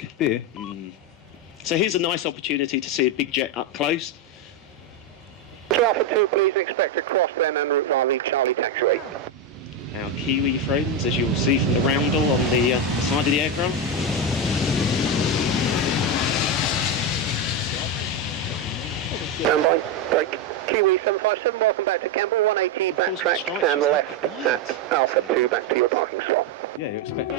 quick. Yeah. So here's a nice opportunity to see a big jet up close. To Alpha 2, please expect a cross then en route via the Charlie taxiway. Our Kiwi friends, as you will see from the roundel on the side of the aircraft. Stand by, break. Kiwi 757, welcome back to Kemble, 180 backtrack and left at Alpha 2, back to your parking slot. Yeah, you expect.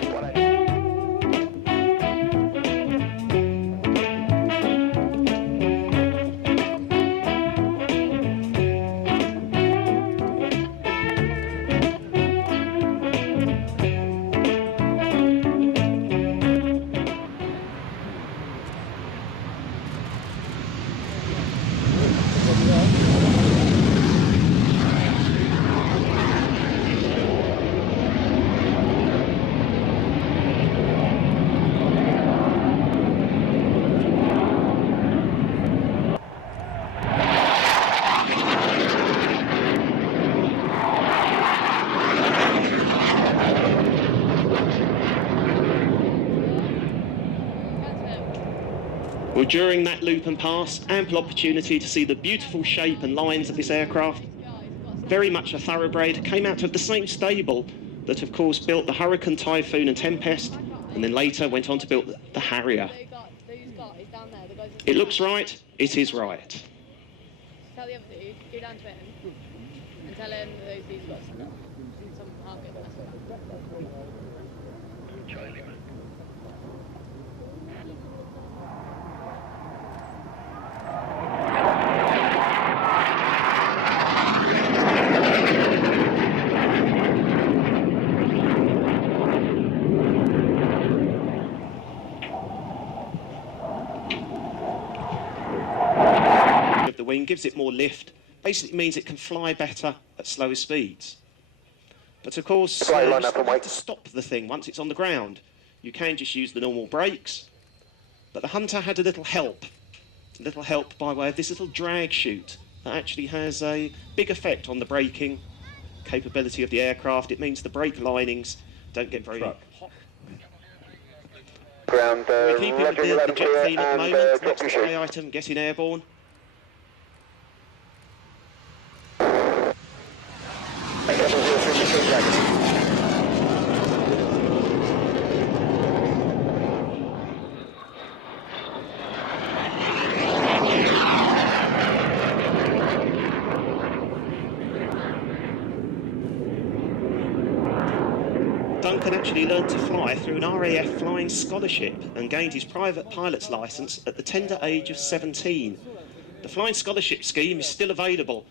Well, during that loop and pass, ample opportunity to see the beautiful shape and lines of this aircraft. Very much a thoroughbred, came out of the same stable that, of course, built the Hurricane, Typhoon and Tempest, and then later went on to build the Harrier. It looks right, it is right. Tell the other dude, go down to him and tell him that those dudes got some target. Of the wing gives it more lift, basically means it can fly better at slower speeds. But of course, you have to stop the thing once it's on the ground. You can just use the normal brakes, but the Hunter had a little help by way of this little drag chute that actually has a big effect on the braking capability of the aircraft. It means the brake linings don't get very hot. Ground, We're keeping with the jet theme at the moment. Next drop display item, getting airborne. Duncan actually learned to fly through an RAF flying scholarship and gained his private pilot's licence at the tender age of 17. The flying scholarship scheme is still available.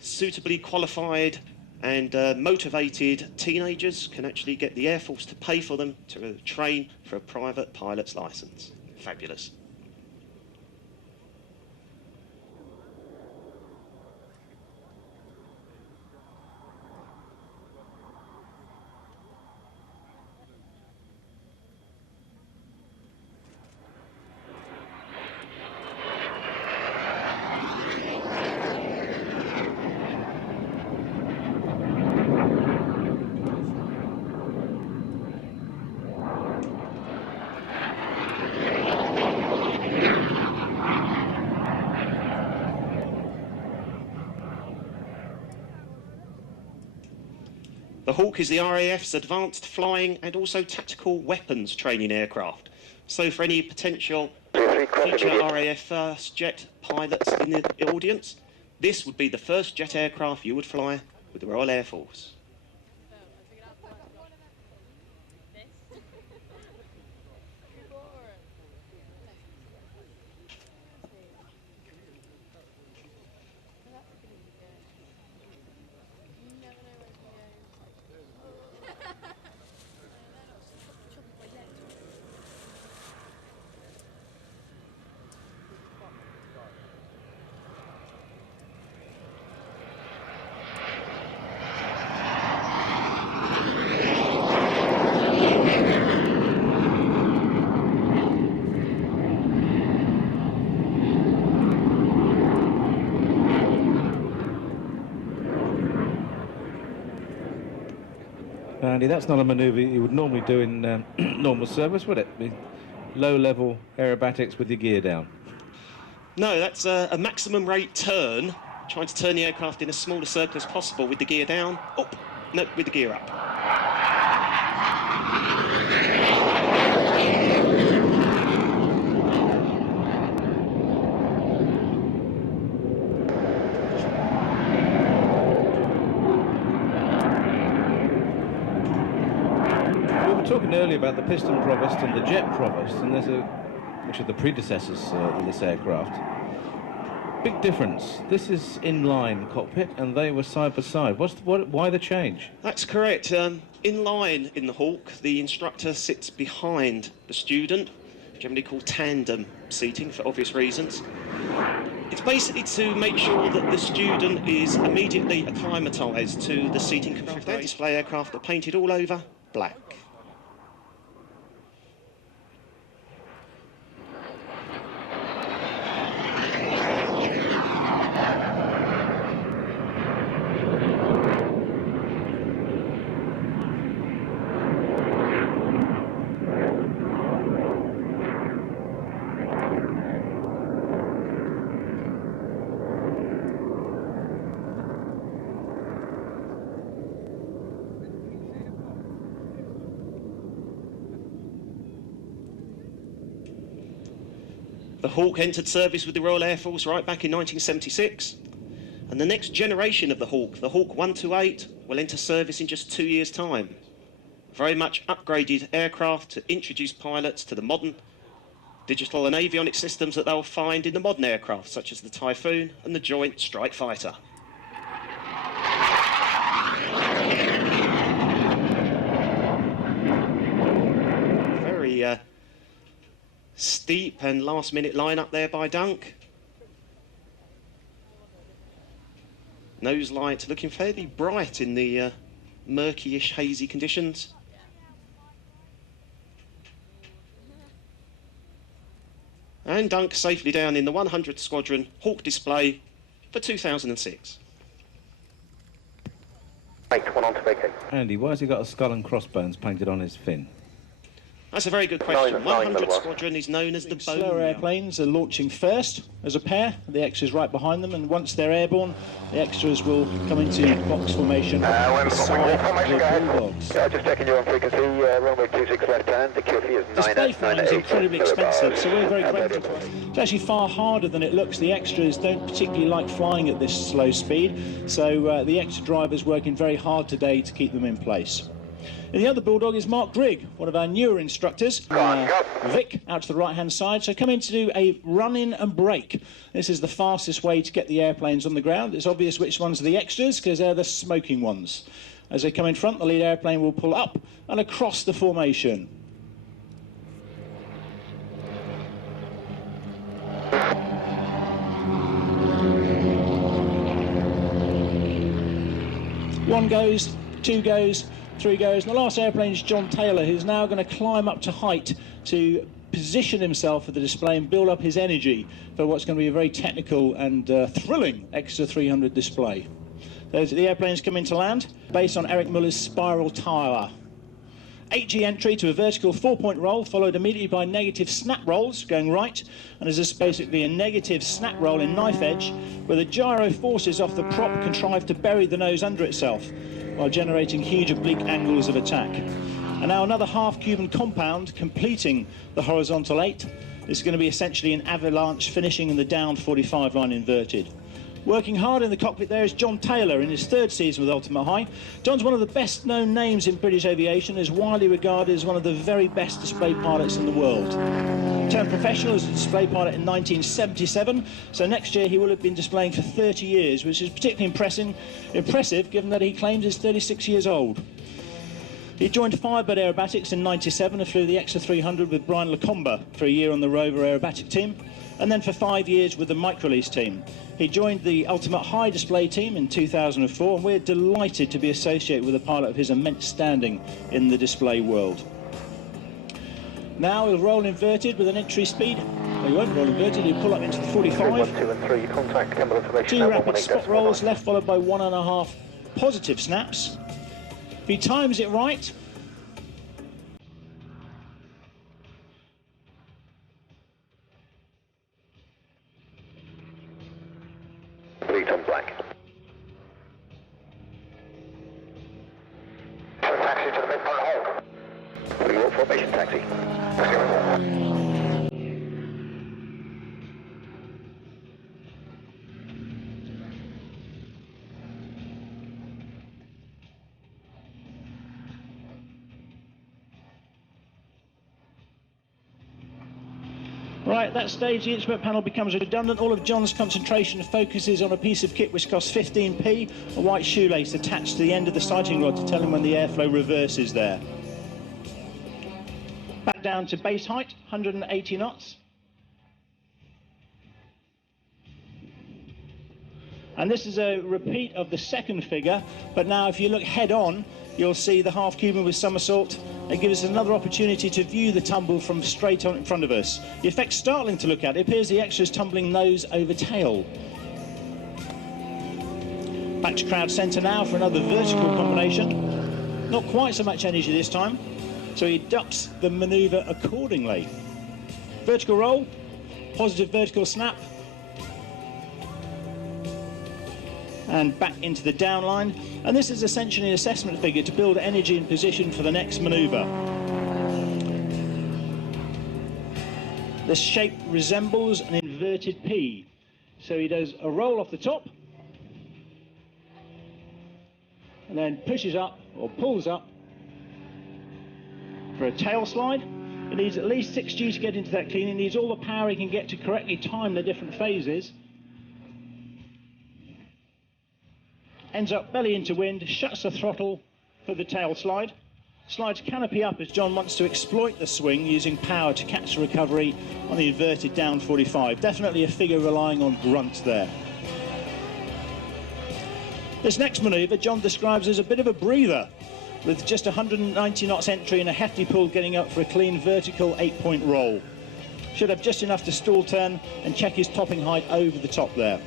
Suitably qualified and motivated teenagers can actually get the Air Force to pay for them to train for a private pilot's licence. Fabulous. The Hawk is the RAF's advanced flying and also tactical weapons training aircraft. So for any potential future RAF first jet pilots in the audience, this would be the first jet aircraft you would fly with the Royal Air Force. Andy, that's not a manoeuvre you would normally do in normal service, would it? low-level aerobatics with your gear down? No, that's a maximum rate turn, trying to turn the aircraft in as small a circle as possible with the gear down. Up. No, with the gear up. We were talking earlier about the piston provost and the jet provost, and which are the predecessors of this aircraft. Big difference. This is inline cockpit, and they were side by side. Why the change? That's correct. In line in the Hawk, the instructor sits behind the student, generally called tandem seating for obvious reasons. It's basically to make sure that the student is immediately acclimatised to the seating configuration. Their display aircraft are painted all over black. The Hawk entered service with the Royal Air Force right back in 1976. And the next generation of the Hawk 128, will enter service in just 2 years' time. A very much upgraded aircraft to introduce pilots to the modern digital and avionics systems that they'll find in the modern aircraft, such as the Typhoon and the Joint Strike Fighter. Very steep and last-minute line-up there by Dunk. Nose light looking fairly bright in the murky-ish, hazy conditions. And Dunk safely down in the 100th Squadron Hawk display for 2006. Right, one on to vacate. Andy, why has he got a skull and crossbones painted on his fin? That's a very good question. 100 Squadron is known as the bone. Slower airplanes are launching first as a pair, the extras right behind them, and once they're airborne, the extras will come into box formation beside the bulldogs. Just checking you on frequency, runway 26 left hand, the QFE is 9 Display flying is incredibly expensive, so we're very grateful. It's actually far harder than it looks. The extras don't particularly like flying at this slow speed, so the extra drivers working very hard today to keep them in place. And the other Bulldog is Mark Grigg, one of our newer instructors. Vic, out to the right-hand side. So come in to do a run-in and brake. This is the fastest way to get the airplanes on the ground. It's obvious which ones are the extras, because they're the smoking ones. As they come in front, the lead airplane will pull up and across the formation. One goes, two goes, three goes, and the last airplane is John Taylor, who's now going to climb up to height to position himself at the display and build up his energy for what's going to be a very technical and thrilling Extra 300 display. Those are the airplanes coming to land, based on Eric Muller's Spiral Tower. 8G entry to a vertical 4-point roll, followed immediately by negative snap rolls going right, and this is basically a negative snap roll in knife edge, where the gyro forces off the prop contrive to bury the nose under itself, while generating huge oblique angles of attack. And now another half-Cuban compound completing the horizontal 8. This is going to be essentially an avalanche finishing in the down 45 line inverted. Working hard in the cockpit there is John Taylor in his third season with Ultimate High. John's one of the best-known names in British aviation, is widely regarded as one of the very best display pilots in the world. Turned professional as a display pilot in 1977, so next year he will have been displaying for 30 years, which is particularly impressive given that he claims he's 36 years old. He joined Firebird Aerobatics in 97 and flew the Extra 300 with Brian Lacombe for a year on the Rover Aerobatic team, and then for 5 years with the Microlise team. He joined the Ultimate High display team in 2004, and we're delighted to be associated with a pilot of his immense standing in the display world. Now he'll roll inverted with an entry speed. Well, he won't roll inverted, he'll pull up into the 45. 1, 2 and 3, contact Kemble information. 2 rapid spot rolls, left followed by 1.5 positive snaps. If he times it right, on black. Taxi to the midpoint hold. We walk formation taxi. Right, at that stage the instrument panel becomes redundant. All of John's concentration focuses on a piece of kit which costs 15p, a white shoelace attached to the end of the sighting rod to tell him when the airflow reverses there. Back down to base height, 180 knots. And this is a repeat of the second figure, but now if you look head on, you'll see the half Cuban with somersault. It gives us another opportunity to view the tumble from straight on in front of us. The effect's startling to look at. It appears the extra is tumbling nose over tail. Back to crowd centre now for another vertical combination. Not quite so much energy this time, so he adapts the manoeuvre accordingly. Vertical roll, positive vertical snap, and back into the downline. And this is essentially an assessment figure to build energy and position for the next manoeuvre. This shape resembles an inverted P. So he does a roll off the top, and then pushes up or pulls up for a tail slide. It needs at least 6G to get into that clean. It needs all the power he can get to correctly time the different phases. Ends up belly into wind, shuts the throttle for the tail slide. Slides canopy up as John wants to exploit the swing using power to catch the recovery on the inverted down 45. Definitely a figure relying on grunt there. This next manoeuvre John describes as a bit of a breather, with just 190 knots entry and a hefty pull getting up for a clean vertical 8-point roll. Should have just enough to stall turn and check his topping height over the top there.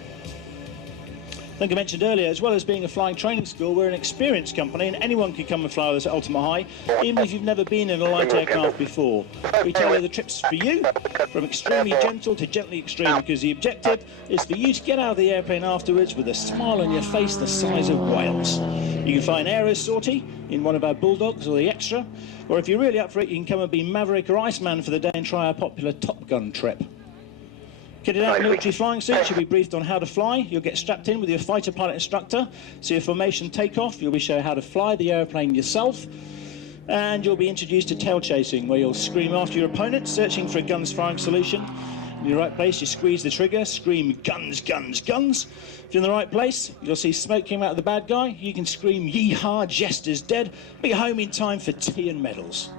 I think I mentioned earlier, as well as being a flying training school, we're an experienced company and anyone can come and fly with us at Ultimate High, even if you've never been in a light aircraft before. We tailor the trips for you, from extremely gentle to gently extreme, because the objective is for you to get out of the airplane afterwards with a smile on your face the size of Wales. You can fly an aero sortie in one of our Bulldogs or the Extra, or if you're really up for it, you can come and be Maverick or Iceman for the day and try our popular Top Gun trip. Kitted out in military flying suits, you'll be briefed on how to fly. You'll get strapped in with your fighter pilot instructor. So your formation takeoff, you'll be shown how to fly the aeroplane yourself. And you'll be introduced to tail chasing, where you'll scream after your opponent, searching for a guns firing solution. In the right place, you squeeze the trigger, scream guns, guns, guns. If you're in the right place, you'll see smoke come out of the bad guy. You can scream yee-haw, Jester's dead. Be home in time for tea and medals.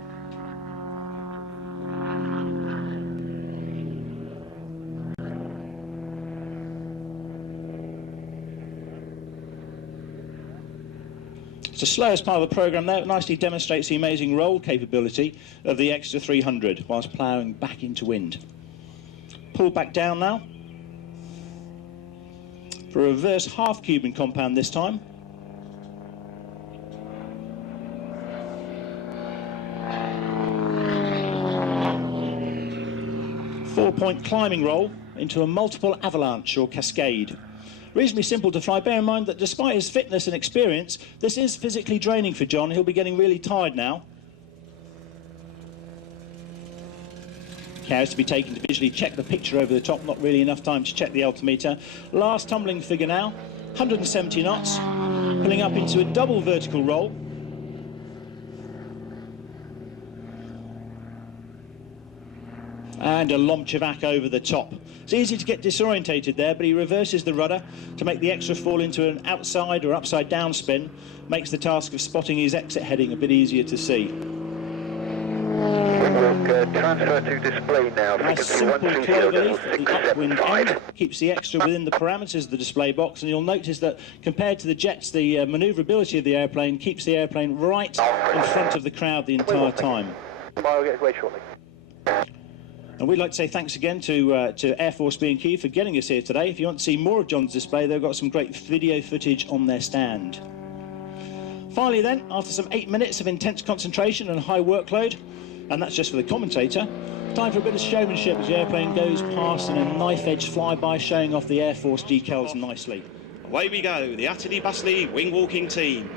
The slowest part of the programme there nicely demonstrates the amazing roll capability of the Extra 300 whilst ploughing back into wind. Pull back down now for a reverse half Cuban compound this time. Four-point climbing roll into a multiple avalanche or cascade. Reasonably simple to fly. Bear in mind that despite his fitness and experience, this is physically draining for John. He'll be getting really tired now. Care is to be taken to visually check the picture over the top. Not really enough time to check the altimeter. Last tumbling figure now, 170 knots, pulling up into a double vertical roll. And a Lomchevak over the top. It's easy to get disorientated there, but he reverses the rudder to make the Extra fall into an outside or upside down spin. Makes the task of spotting his exit heading a bit easier to see. We'll transfer to display now. Nice simple cloverleaf at the upwind end. Keeps the Extra within the parameters of the display box, and you'll notice that compared to the jets, the manoeuvrability of the airplane keeps the airplane right in front of the crowd the entire time. I'll get away shortly. And we'd like to say thanks again to Air Force B&Q for getting us here today. If you want to see more of John's display, they've got some great video footage on their stand. Finally then, after some 8 minutes of intense concentration and high workload, and that's just for the commentator, time for a bit of showmanship as the airplane goes past in a knife-edge flyby, showing off the Air Force decals nicely. Away we go, the utterly bustly wing walking team.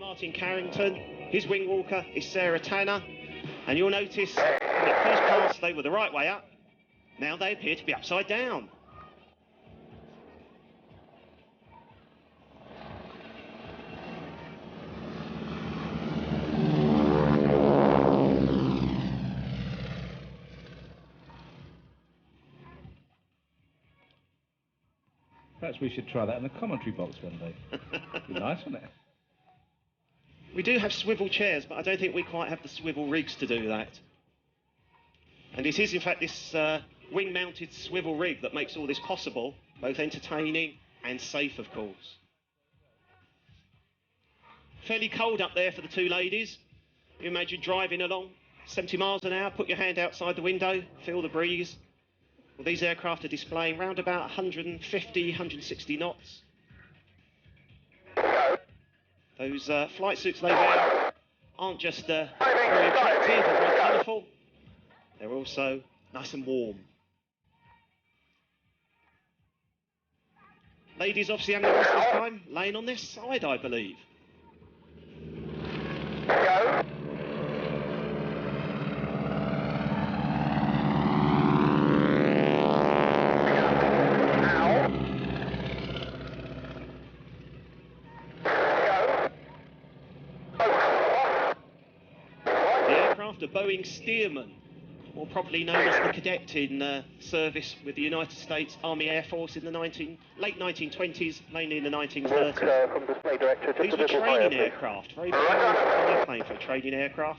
Martin Carrington, his wing walker is Sarah Tanner, and you'll notice when at first pass they were the right way up, now they appear to be upside down. Perhaps we should try that in the commentary box one day. Be nice, wouldn't it? We do have swivel chairs, but I don't think we quite have the swivel rigs to do that. And it is, in fact, this wing-mounted swivel rig that makes all this possible, both entertaining and safe, of course. Fairly cold up there for the two ladies. You imagine driving along 70 miles an hour, put your hand outside the window, feel the breeze. Well, these aircraft are displaying around about 150, 160 knots. Those flight suits they wear aren't just very attractive and very colourful, they're also nice and warm. Ladies obviously having a rest this time, laying on their side, I believe. Go. A Boeing Stearman, or probably known as the cadet in service with the United States Army Air Force in the late 1920s, mainly in the 1930s. From display director to These were training aircraft, very powerful airplane for a training aircraft,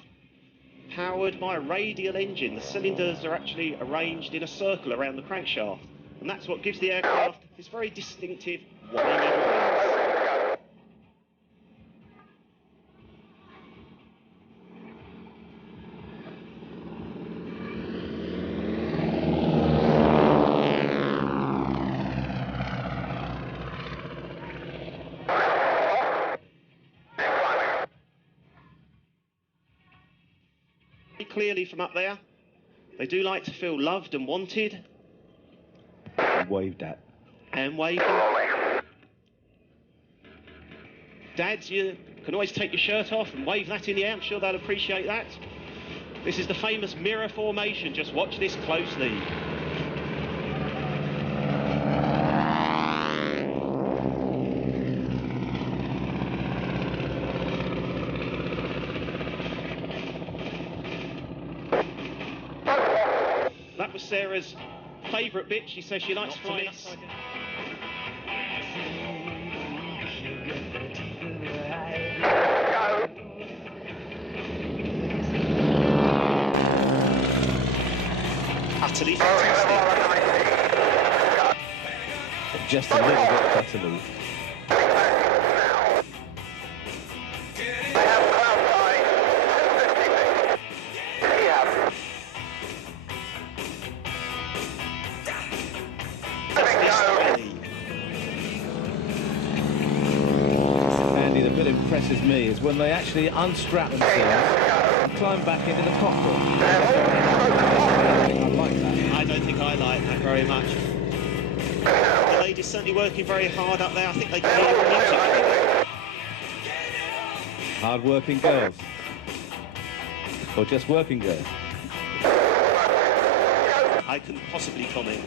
powered by a radial engine. The cylinders are actually arranged in a circle around the crankshaft, and that's what gives the aircraft this very distinctive whining noise. Clearly from up there, they do like to feel loved and wanted. And waved at. And waved at. Dads, you can always take your shirt off and wave that in the air. I'm sure they'll appreciate that. This is the famous mirror formation. Just watch this closely. That was Sarah's favourite bit. She says she likes flying upside down. Utterly fantastic. Just a little bit utterly. Andy, the bit that impresses me is when they actually unstrap themselves and climb back into the cockpit. I like that. I don't think I like that very much. The lady's certainly working very hard up there. I think they can hear the music. Hard-working girls. Or just working girls. I couldn't possibly comment.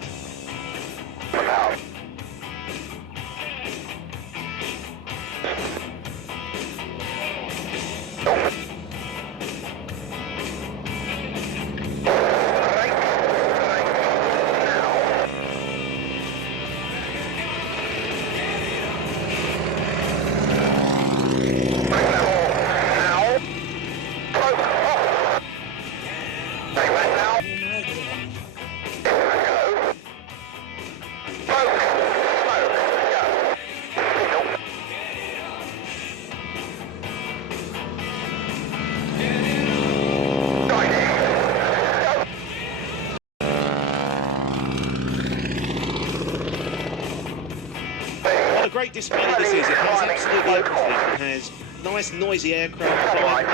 What a great display this is. It has absolutely everything. It has nice noisy aircraft flying.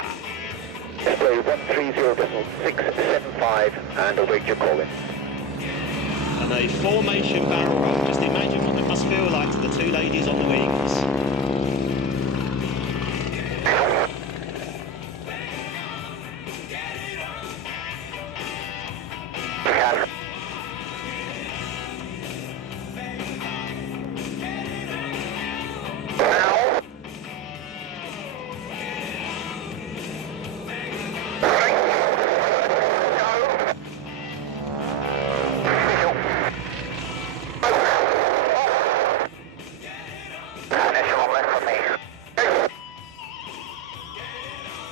Display 130.675 and await your call in. And a formation barrel roll. Just imagine what it must feel like to the two ladies on the wings.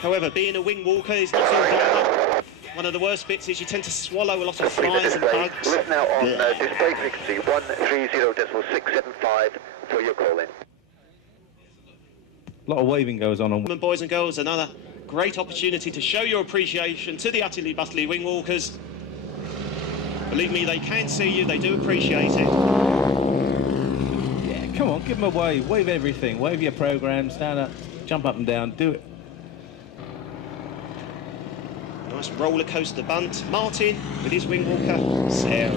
However, being a wing walker is not so bad. One of the worst bits is you tend to swallow a lot of flies and bugs. Listen now on display frequency 130.675 for your call in. A lot of waving goes on. Boys and girls, another great opportunity to show your appreciation to the utterly bustly wing walkers. Believe me, they can see you, they do appreciate it. Yeah, come on, give them a wave. Wave everything. Wave your program, stand up, jump up and down, do it. Nice roller coaster bunt. Martin with his wing walker, Sarah.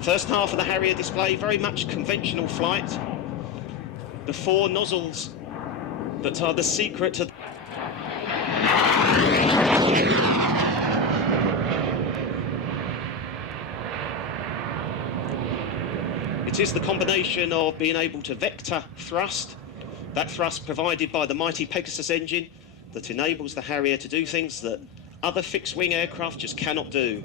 First half of the Harrier display, very much conventional flight. The four nozzles that are the secret to... It is the combination of being able to vector thrust, that thrust provided by the mighty Pegasus engine, that enables the Harrier to do things that other fixed-wing aircraft just cannot do.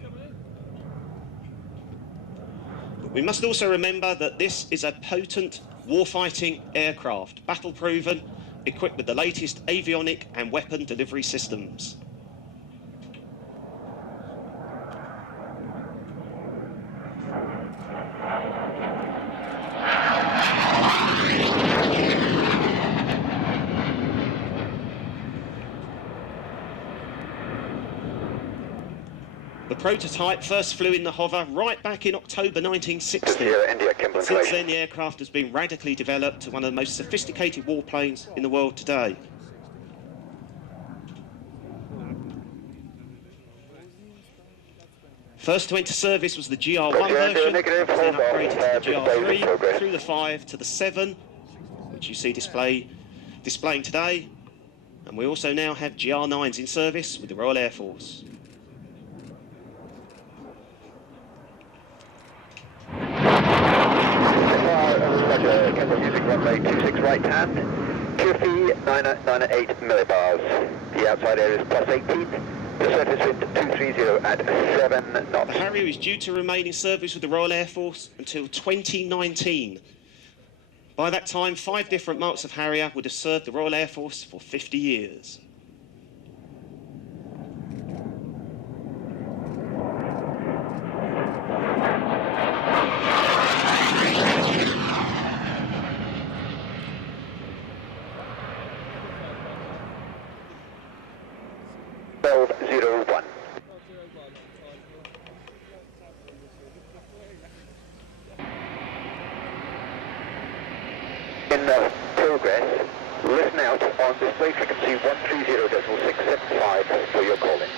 But we must also remember that this is a potent warfighting aircraft, battle-proven, equipped with the latest avionic and weapon delivery systems. The prototype first flew in the hover right back in October 1960. Kemble. Since then, the aircraft has been radically developed to one of the most sophisticated warplanes in the world today. First to enter service was the GR1 version, then upgraded to the GR3, through the 5 to the 7, which you see displaying today. And we also now have GR9s in service with the Royal Air Force. Roger, Kemble music runway 26 right hand, QFE 998 millibars. The outside area is plus 18, the surface wind 230 at 7 knots. The Harrier is due to remain in service with the Royal Air Force until 2019. By that time, 5 different marks of Harrier would have served the Royal Air Force for 50 years. In progress, listen out on display frequency 130.675 for your call in.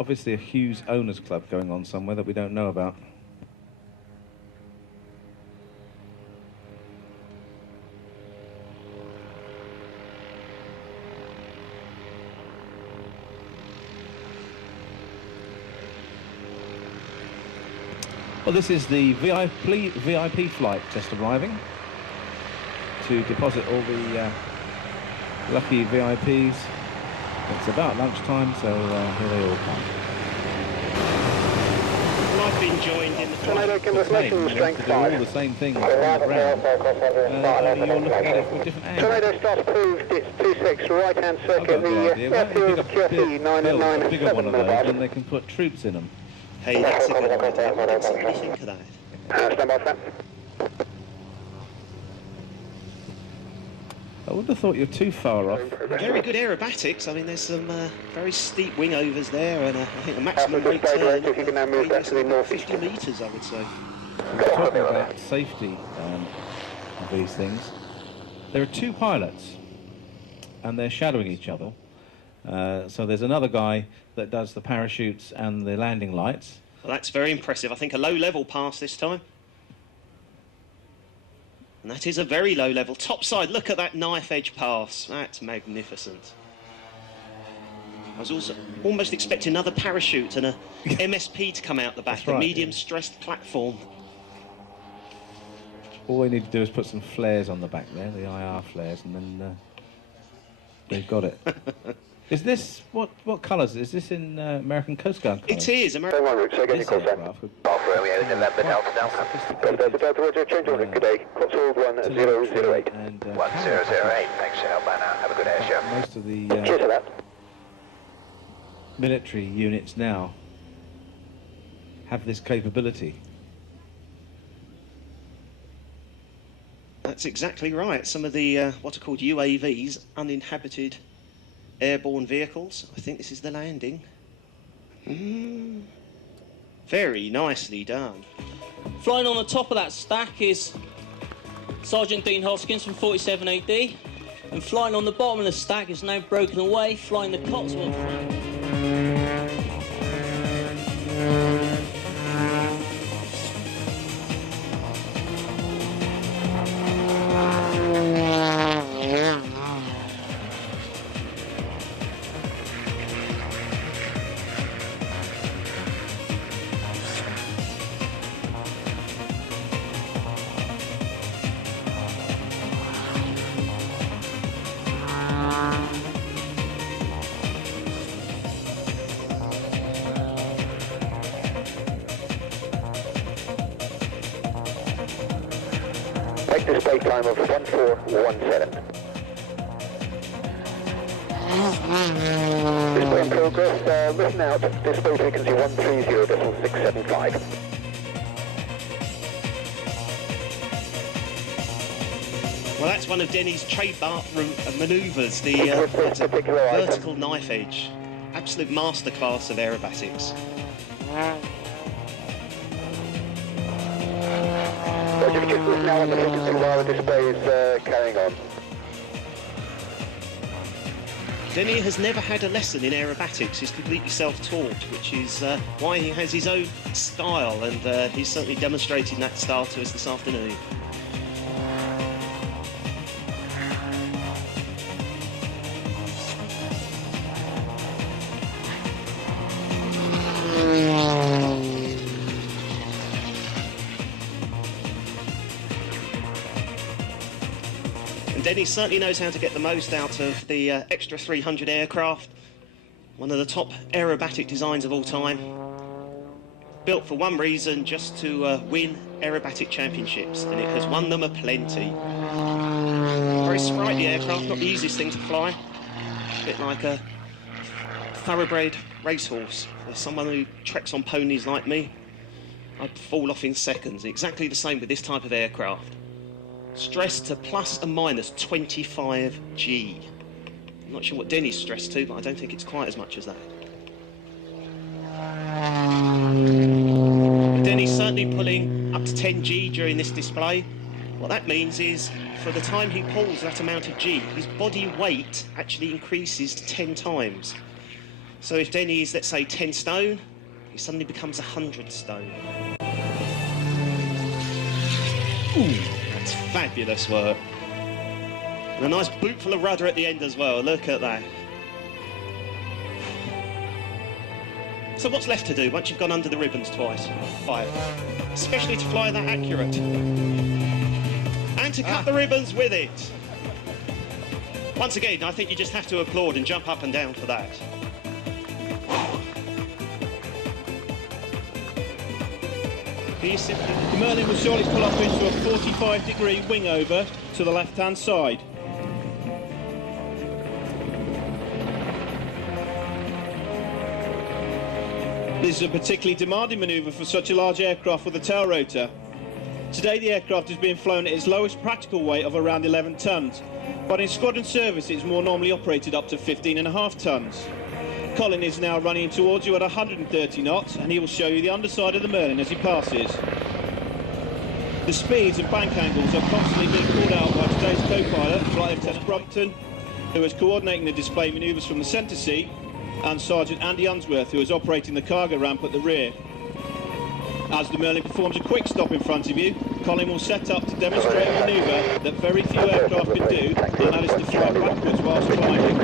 obviously a Hughes Owners Club going on somewhere that we don't know about. Well, this is the VIP flight just arriving to deposit all the lucky VIPs. It's about lunchtime, so here they all come. Well, I've been joined in the Tornado Kemble reflection strength 5. They're all the same thing on the ground. Only you're looking at it from a different angle. Tornado start approved, it's 26, right-hand circuit, the airfield QFE 997 a bigger one of those, millibar. and they can put troops in them. Hey, that's a good idea. Why didn't somebody think of that? Stand by, Sam. I wouldn't have thought you're too far off. Very good aerobatics. I mean, there's some very steep wing overs there, and I think the maximum rate turn if you can now move that to the north. 50 metres, I would say. Talking about safety of these things, there are two pilots, and they're shadowing each other. So there's another guy that does the parachutes and the landing lights. Well, that's very impressive. I think a low-level pass this time. And that is a very low level. Top side, look at that knife edge pass. That's magnificent. I was also almost expecting another parachute and a MSP to come out the back, right, a medium stressed platform. All we need to do is put some flares on the back there, the IR flares, and then they've got it. Is this, what colours? Is this in American Coast Guard colours? It is. One route, so again, you call Sam. Golf Romeo, November Delta Delta. Delta Roger, change order, good day. Cotswold 1008. 1008, thanks for your help, Anna. Have a good air show. Most of the Cheers for that. military units now have this capability. That's exactly right. Some of the what are called UAVs, uninhabited airborne vehicles. I think this is the landing. Very nicely done. Flying on the top of that stack is Sergeant Dean Hoskins from 47 AD, and flying on the bottom of the stack is now broken away, flying the Cotswold flag. Take display time of 1417. Display in progress, listen out, display frequency 130.675. Well, that's one of Denny's trademark manoeuvres, the vertical knife edge. Absolute masterclass of aerobatics. Roger, just listen out on the frequency while the display is carrying on. Denny has never had a lesson in aerobatics. He's completely self-taught, which is why he has his own style, and he's certainly demonstrating that style to us this afternoon. Denny certainly knows how to get the most out of the extra 300 aircraft. One of the top aerobatic designs of all time. Built for one reason, just to win aerobatic championships, and it has won them a plenty. Very sprightly aircraft, not the easiest thing to fly. A bit like a thoroughbred racehorse. For someone who treks on ponies like me, I'd fall off in seconds. Exactly the same with this type of aircraft. Stressed to plus and minus 25 G. I'm not sure what Denny's stressed to, but I don't think it's quite as much as that. But Denny's certainly pulling up to 10 G during this display. What that means is, for the time he pulls that amount of G, his body weight actually increases 10 times. So if Denny is, let's say, 10 stone, he suddenly becomes 100 stone. Ooh, that's fabulous work. And a nice bootful of rudder at the end as well, look at that. So what's left to do once you've gone under the ribbons twice? 5. Especially to fly that accurate. And to cut the ribbons with it. Once again, I think you just have to applaud and jump up and down for that. The Merlin will shortly pull up into a 45-degree wing over to the left-hand side. This is a particularly demanding manoeuvre for such a large aircraft with a tail rotor. Today the aircraft is being flown at its lowest practical weight of around 11 tons, but in squadron service it is more normally operated up to 15.5 tons. Colin is now running towards you at 130 knots, and he will show you the underside of the Merlin as he passes. The speeds and bank angles are constantly being called out by today's co-pilot, Flight Lieutenant Carrington, who is coordinating the display manoeuvres from the centre seat, and Sergeant Andy Unsworth, who is operating the cargo ramp at the rear. As the Merlin performs a quick stop in front of you, Colin will set up to demonstrate a manoeuvre that very few aircraft can do, and that is to fly backwards whilst climbing.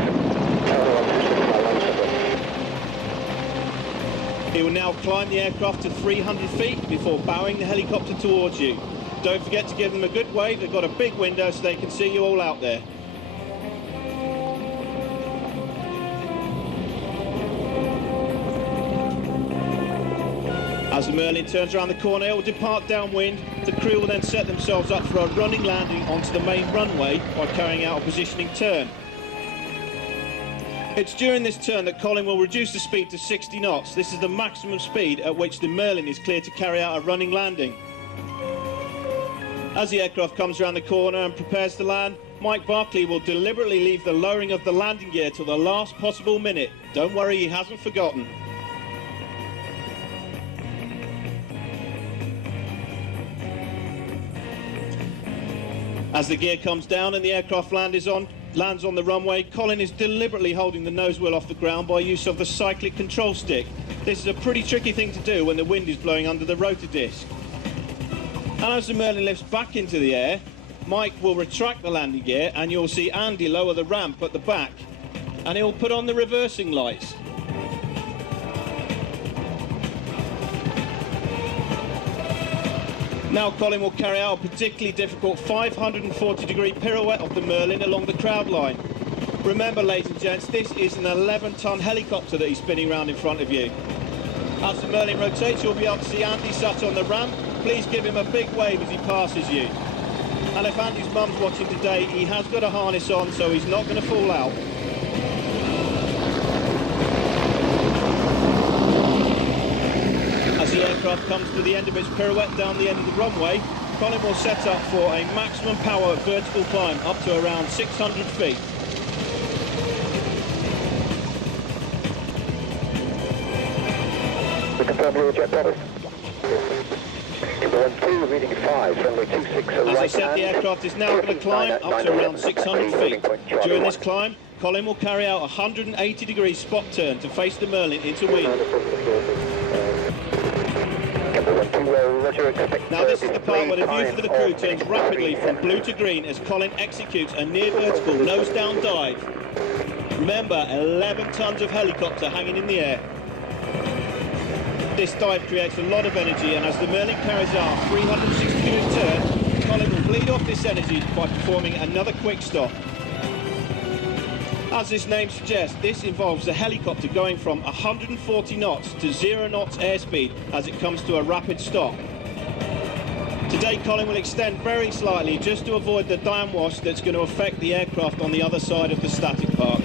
He will now climb the aircraft to 300 feet before bowing the helicopter towards you. Don't forget to give them a good wave. They've got a big window so they can see you all out there. As the Merlin turns around the corner, it will depart downwind. The crew will then set themselves up for a running landing onto the main runway by carrying out a positioning turn. It's during this turn that Colin will reduce the speed to 60 knots. This is the maximum speed at which the Merlin is clear to carry out a running landing. As the aircraft comes around the corner and prepares to land, Mike Barclay will deliberately leave the lowering of the landing gear till the last possible minute. Don't worry, he hasn't forgotten. As the gear comes down and the aircraft lands on the runway, Colin is deliberately holding the nose wheel off the ground by use of the cyclic control stick. This is a pretty tricky thing to do when the wind is blowing under the rotor disc. And as the Merlin lifts back into the air, Mike will retract the landing gear and you'll see Andy lower the ramp at the back, and he'll put on the reversing lights. Now Colin will carry out a particularly difficult 540-degree pirouette of the Merlin along the crowd line. Remember, ladies and gents, this is an 11-ton helicopter that he's spinning around in front of you. As the Merlin rotates, you'll be able to see Andy sat on the ramp. Please give him a big wave as he passes you. And if Andy's mum's watching today, he has got a harness on, so he's not going to fall out. As the aircraft comes to the end of its pirouette down the end of the runway, Colin will set up for a maximum power vertical climb up to around 600 feet. We confirm your jet promise. Kemble 1-2, reading 5, runway 26 As right I said, hand. the aircraft is now going to climb up to around 600 feet. During this climb, Colin will carry out a 180-degree spot turn to face the Merlin into wind. Now this is the part where the view for the crew turns rapidly from blue to green as Colin executes a near vertical nose-down dive. Remember, 11 tons of helicopter hanging in the air. This dive creates a lot of energy, and as the Merlin carries out a 360-degree turn, Colin will bleed off this energy by performing another quick stop. As this name suggests, this involves the helicopter going from 140 knots to 0 knots airspeed as it comes to a rapid stop. Today, Colin will extend very slightly just to avoid the downwash that's going to affect the aircraft on the other side of the static park.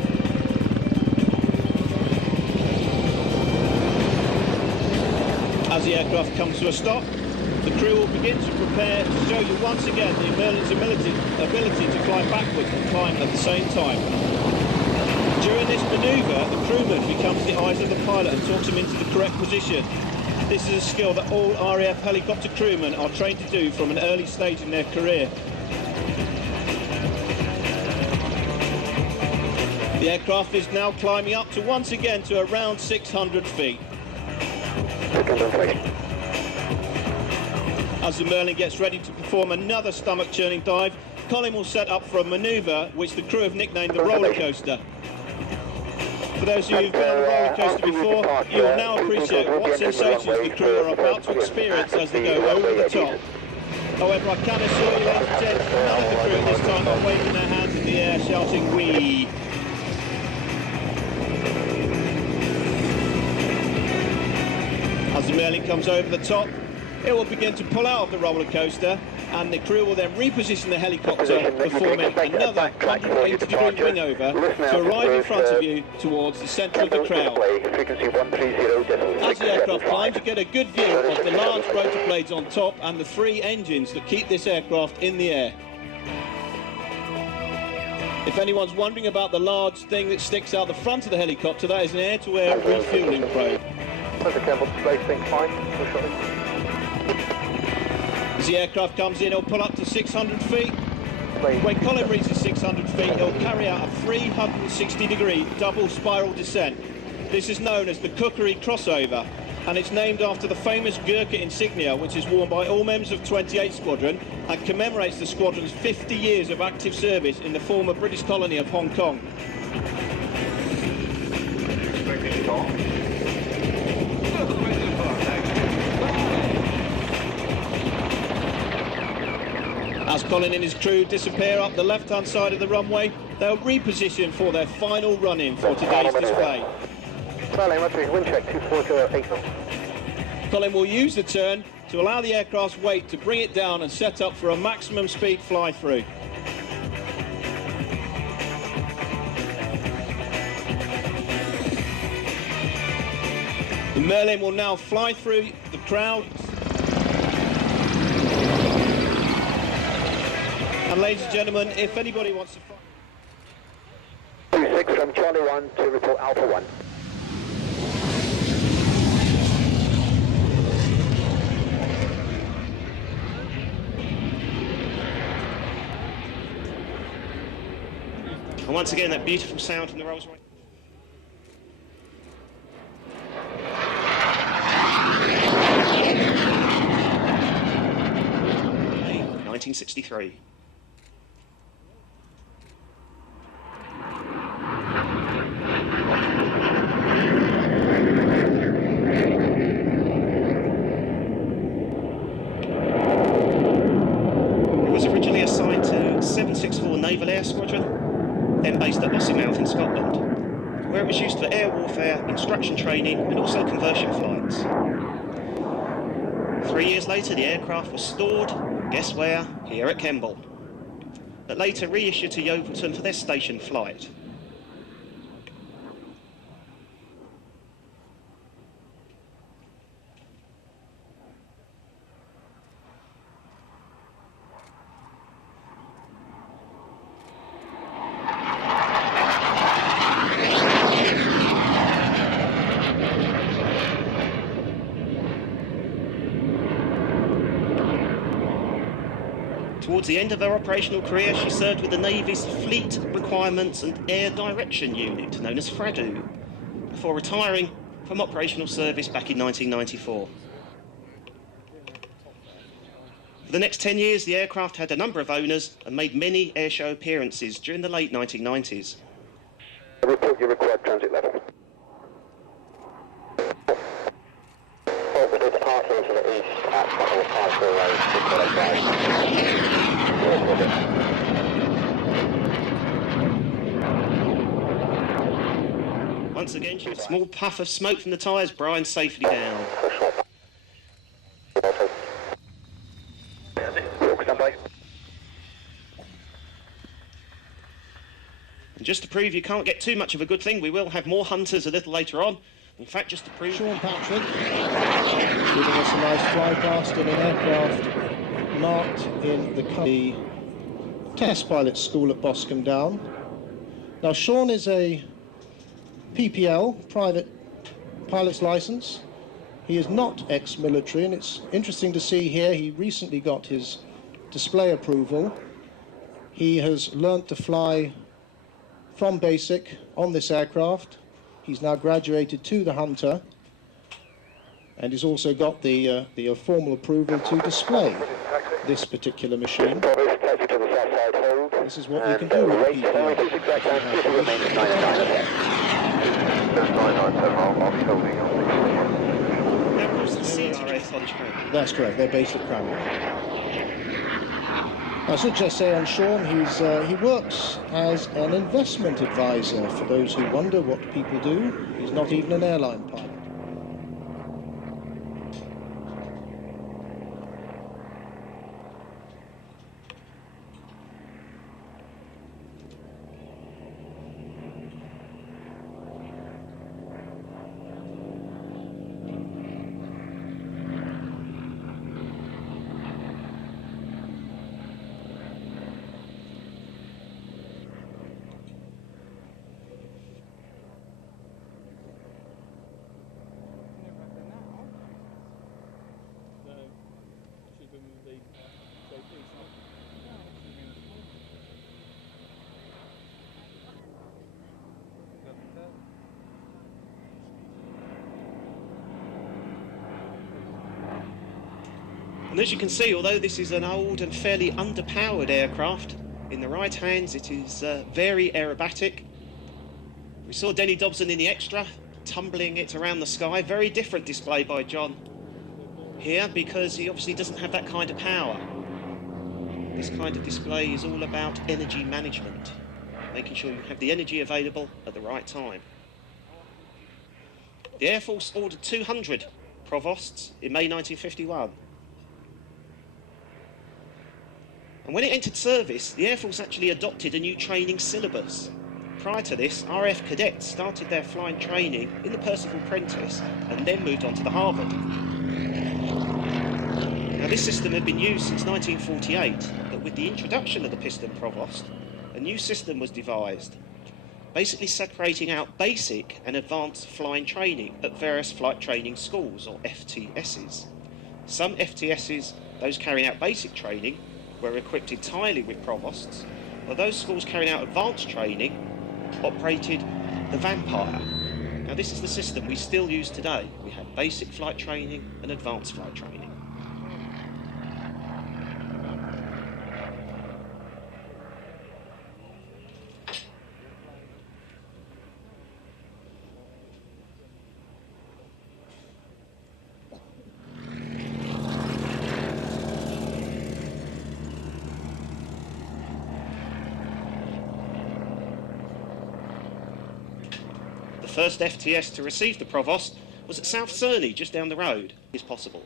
As the aircraft comes to a stop, the crew will begin to prepare to show you once again the Merlin's ability to fly backwards and climb at the same time. During this manoeuvre, the crewman becomes the eyes of the pilot and talks him into the correct position. This is a skill that all RAF helicopter crewmen are trained to do from an early stage in their career. The aircraft is now climbing up to once again to around 600 feet. As the Merlin gets ready to perform another stomach-churning dive, Colin will set up for a manoeuvre which the crew have nicknamed the roller coaster. For those of you who've been on a roller coaster before, you will now appreciate what sensations the crew are about to experience as they go over the top. However, I can assure you, ladies and gents, none of the crew at this time are waving their hands in the air shouting "wee." As the Merlin comes over the top, it will begin to pull out of the roller coaster, and the crew will then reposition the helicopter, performing another 180-degree wing over to arrive in front of you towards the centre of the crowd. As the aircraft climbs, you get a good view of the large rotor blades on top and the 3 engines that keep this aircraft in the air. If anyone's wondering about the large thing that sticks out the front of the helicopter, that is an air-to-air refuelling probe. Kemble display thing fine. As the aircraft comes in, it'll pull up to 600 feet. When Colin reaches 600 feet, it'll carry out a 360-degree double spiral descent. This is known as the Cookery Crossover, and it's named after the famous Gurkha insignia, which is worn by all members of 28 Squadron and commemorates the squadron's 50 years of active service in the former British colony of Hong Kong. As Colin and his crew disappear up the left-hand side of the runway, they'll reposition for their final run-in for today's display. Wind check 2408. Colin will use the turn to allow the aircraft's weight to bring it down and set up for a maximum speed fly-through. The Merlin will now fly through the crowd. And ladies and gentlemen, if anybody wants to... 26 from Charlie 1 to report Alpha 1. And once again, that beautiful sound from the Rolls-Royce. 1963. It was originally assigned to 764 Naval Air Squadron, then based at Lossiemouth in Scotland, where it was used for air warfare, instruction training and also conversion flights. 3 years later, the aircraft was stored, guess where? Here at Kemble, but later reissued to Yeovilton for their station flight. Towards the end of her operational career, she served with the Navy's Fleet Requirements and Air Direction Unit, known as FRADU, before retiring from operational service back in 1994. For the next 10 years, the aircraft had a number of owners and made many airshow appearances during the late 1990s. Report your required transit level. Orbited departure to the east at 548. Once again, a small puff of smoke from the tyres, Brian safely down. And just to prove you can't get too much of a good thing, we will have more hunters a little later on. In fact, just to prove... Sean Patrick giving us a nice fly past in an aircraft marked in the test pilot school at Boscombe Down. Now, Sean is a PPL, private pilot's license. He is not ex-military, and it's interesting to see here he recently got his display approval. He has learnt to fly from basic on this aircraft. He's now graduated to the Hunter, and he's also got the formal approval to display this particular machine. This is what you can do with PPR. That's correct, they're basic cramming. I should just say on Sean, he works as an investment advisor for those who wonder what people do. He's not even an airline pilot. And as you can see, although this is an old and fairly underpowered aircraft, in the right hands it is very aerobatic. We saw Denny Dobson in the extra, tumbling it around the sky. Very different display by John here, because he obviously doesn't have that kind of power. This kind of display is all about energy management, making sure you have the energy available at the right time. The Air Force ordered 200 Provosts in May 1951. And when it entered service, the Air Force actually adopted a new training syllabus. Prior to this, RAF cadets started their flying training in the Percival Prentice and then moved on to the Harvard. Now, this system had been used since 1948, but with the introduction of the piston provost, a new system was devised, basically separating out basic and advanced flying training at various flight training schools, or FTSs. Some FTSs, those carrying out basic training, were equipped entirely with provosts, while those schools carrying out advanced training operated the Vampire. Now, this is the system we still use today. We have basic flight training and advanced flight training. The first FTS to receive the Provost was at South Cerney, just down the road, is possible.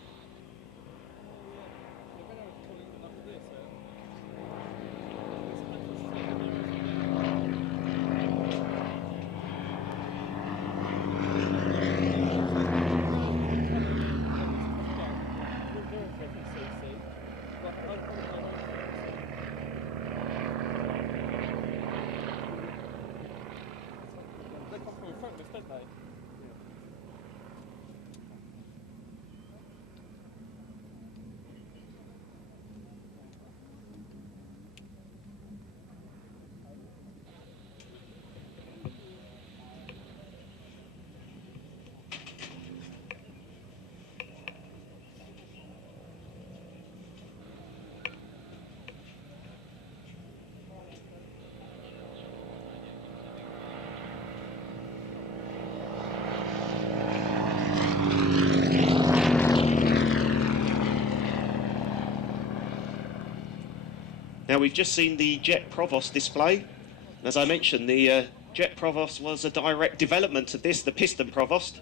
Now, we've just seen the Jet Provost display. And as I mentioned, the Jet Provost was a direct development of this, the Piston Provost.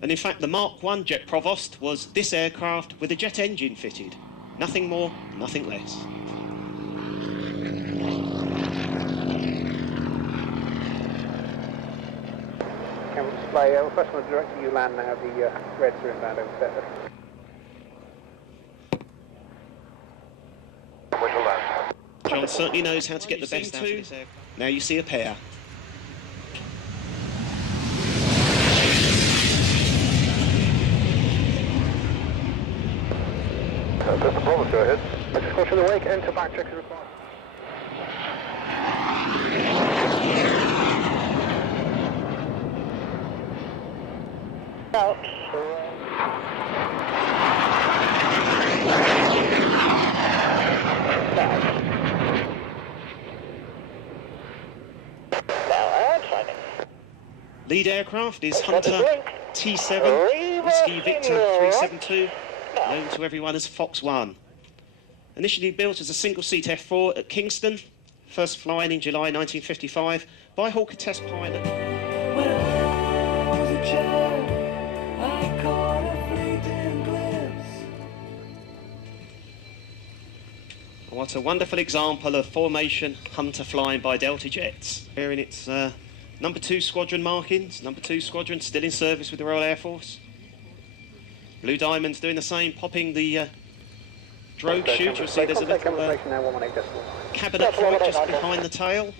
And in fact, the Mark I Jet Provost was this aircraft with a jet engine fitted. Nothing more, nothing less. Kemble display, request from the director you land now, the Reds are inbound over Thetford. John certainly knows how to get the best out of this aircraft. Now you see a pair. Pistol Bravo, go ahead. Let's squash in the wake, enter back check is required. Out. Lead aircraft is Hunter T7, Whiskey Victor 372, known to everyone as Fox 1. Initially built as a single-seat F4 at Kingston, first flying in July 1955 by Hawker test pilot. When I was a child, I caught a fleeting glimpse. What a wonderful example of formation Hunter flying by Delta Jets. Here in its number 2 squadron markings, number 2 squadron still in service with the Royal Air Force. Blue Diamond's doing the same, popping the drogue chute. You'll see there's a little cabinet flight just behind the tail.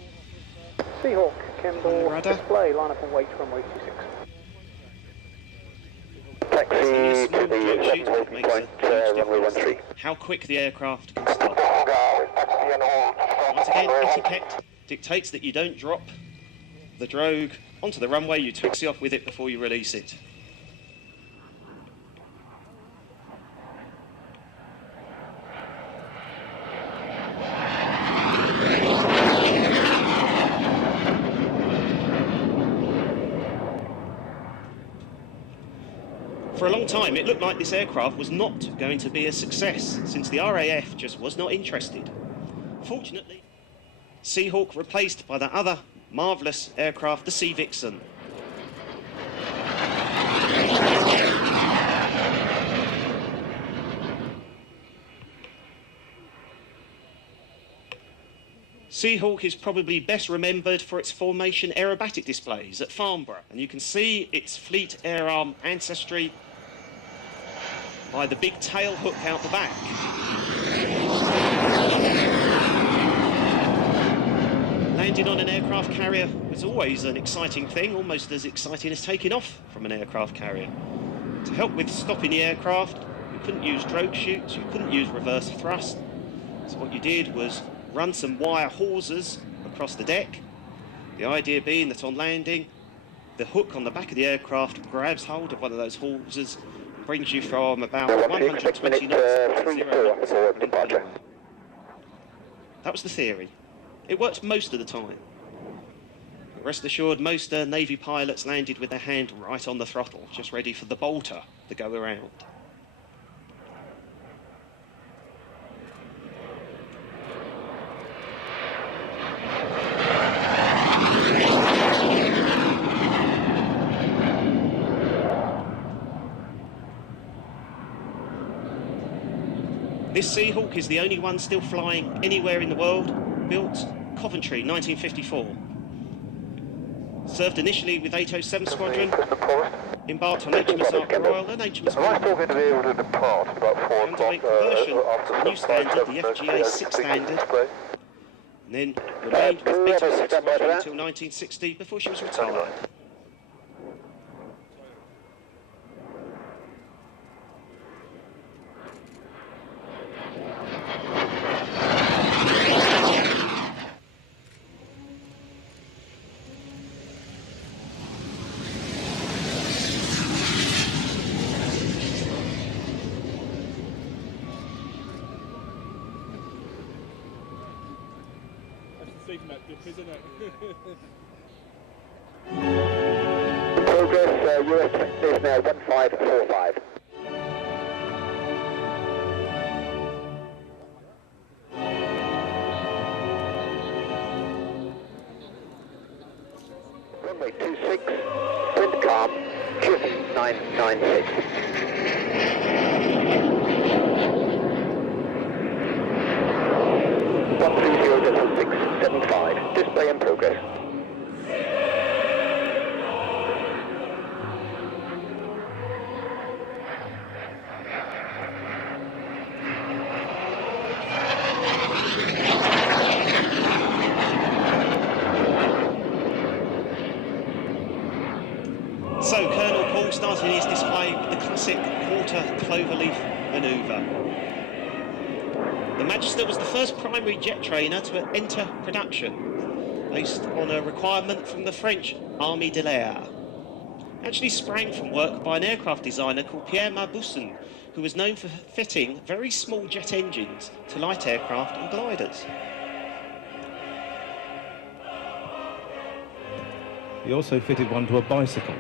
Seahawk, Kemble, display, line up and wait runway 26. Taxi to the 7 holding point, runway 13. How quick the aircraft can stop. Once again, etiquette dictates that you don't drop the drogue onto the runway, you taxi off with it before you release it. For a long time, it looked like this aircraft was not going to be a success, since the RAF just was not interested. Fortunately, Seahawk replaced by the other marvellous aircraft, the Sea Vixen. Seahawk is probably best remembered for its formation aerobatic displays at Farnborough, and you can see its Fleet Air Arm ancestry by the big tail hook out the back. Landing on an aircraft carrier was always an exciting thing, almost as exciting as taking off from an aircraft carrier. To help with stopping the aircraft, you couldn't use drogue chutes, you couldn't use reverse thrust. So what you did was run some wire hawsers across the deck. The idea being that on landing, the hook on the back of the aircraft grabs hold of one of those hawsers and brings you from about 120 knots to 0 knots. That was the theory. It worked most of the time. But rest assured, most Navy pilots landed with their hand right on the throttle, just ready for the bolter to go around. This Seahawk is the only one still flying anywhere in the world. Built Coventry, 1954. Served initially with 807 Squadron. Embarked on HMS Ark Royal and HMS Am I still going to be able to depart about 4 o'clock conversion to the new standard, the FGA 6 standard. And then remained with 806 Squadron until 1960 before she was retired. Progress, US is now 1545. Runway 26, wind calm, QFE 996. Display in progress. So Colonel Paul started his display with the classic quarter cloverleaf manoeuvre. The Magister was the first primary jet trainer to enter production, based on a requirement from the French Armée de l'Air. Actually sprang from work by an aircraft designer called Pierre Mauboussin, who was known for fitting very small jet engines to light aircraft and gliders. He also fitted one to a bicycle.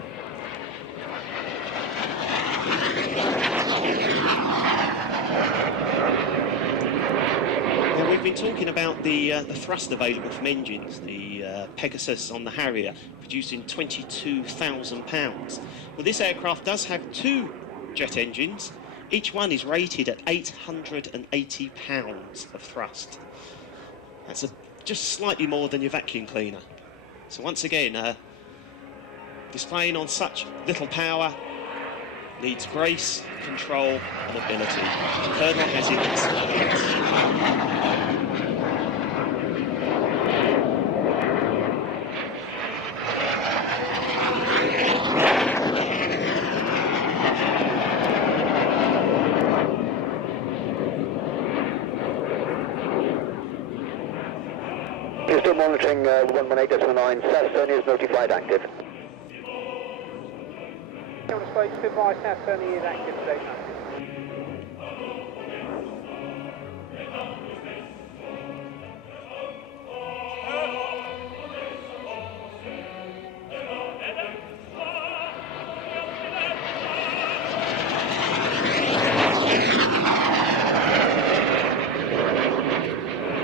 Now, we've been talking about the thrust available from engines, the Pegasus on the Harrier, producing 22,000 pounds. Well, this aircraft does have 2 jet engines. Each one is rated at 880 pounds of thrust. That's just slightly more than your vacuum cleaner. So once again, displaying on such little power needs grace, control and ability. The Colonel has it in spades. You're still monitoring 118.9, South Stony is notified active. Kemble display, just advise South Stony is active today.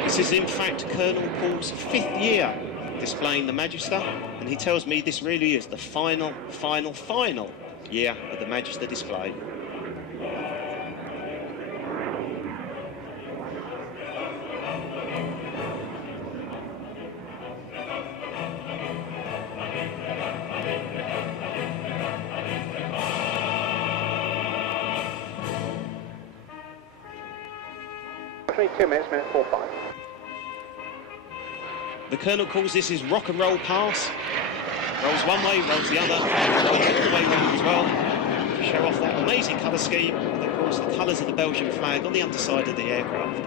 This is in fact Colonel Paul's 5th year displaying the Magister, and he tells me this really is the final year of the Magister display. Approximately 2 minutes, minute 45. The Colonel calls this his rock and roll pass. Rolls one way, rolls the other, rolls the way round as well. To show off that amazing colour scheme, and of course the colours of the Belgian flag on the underside of the aircraft.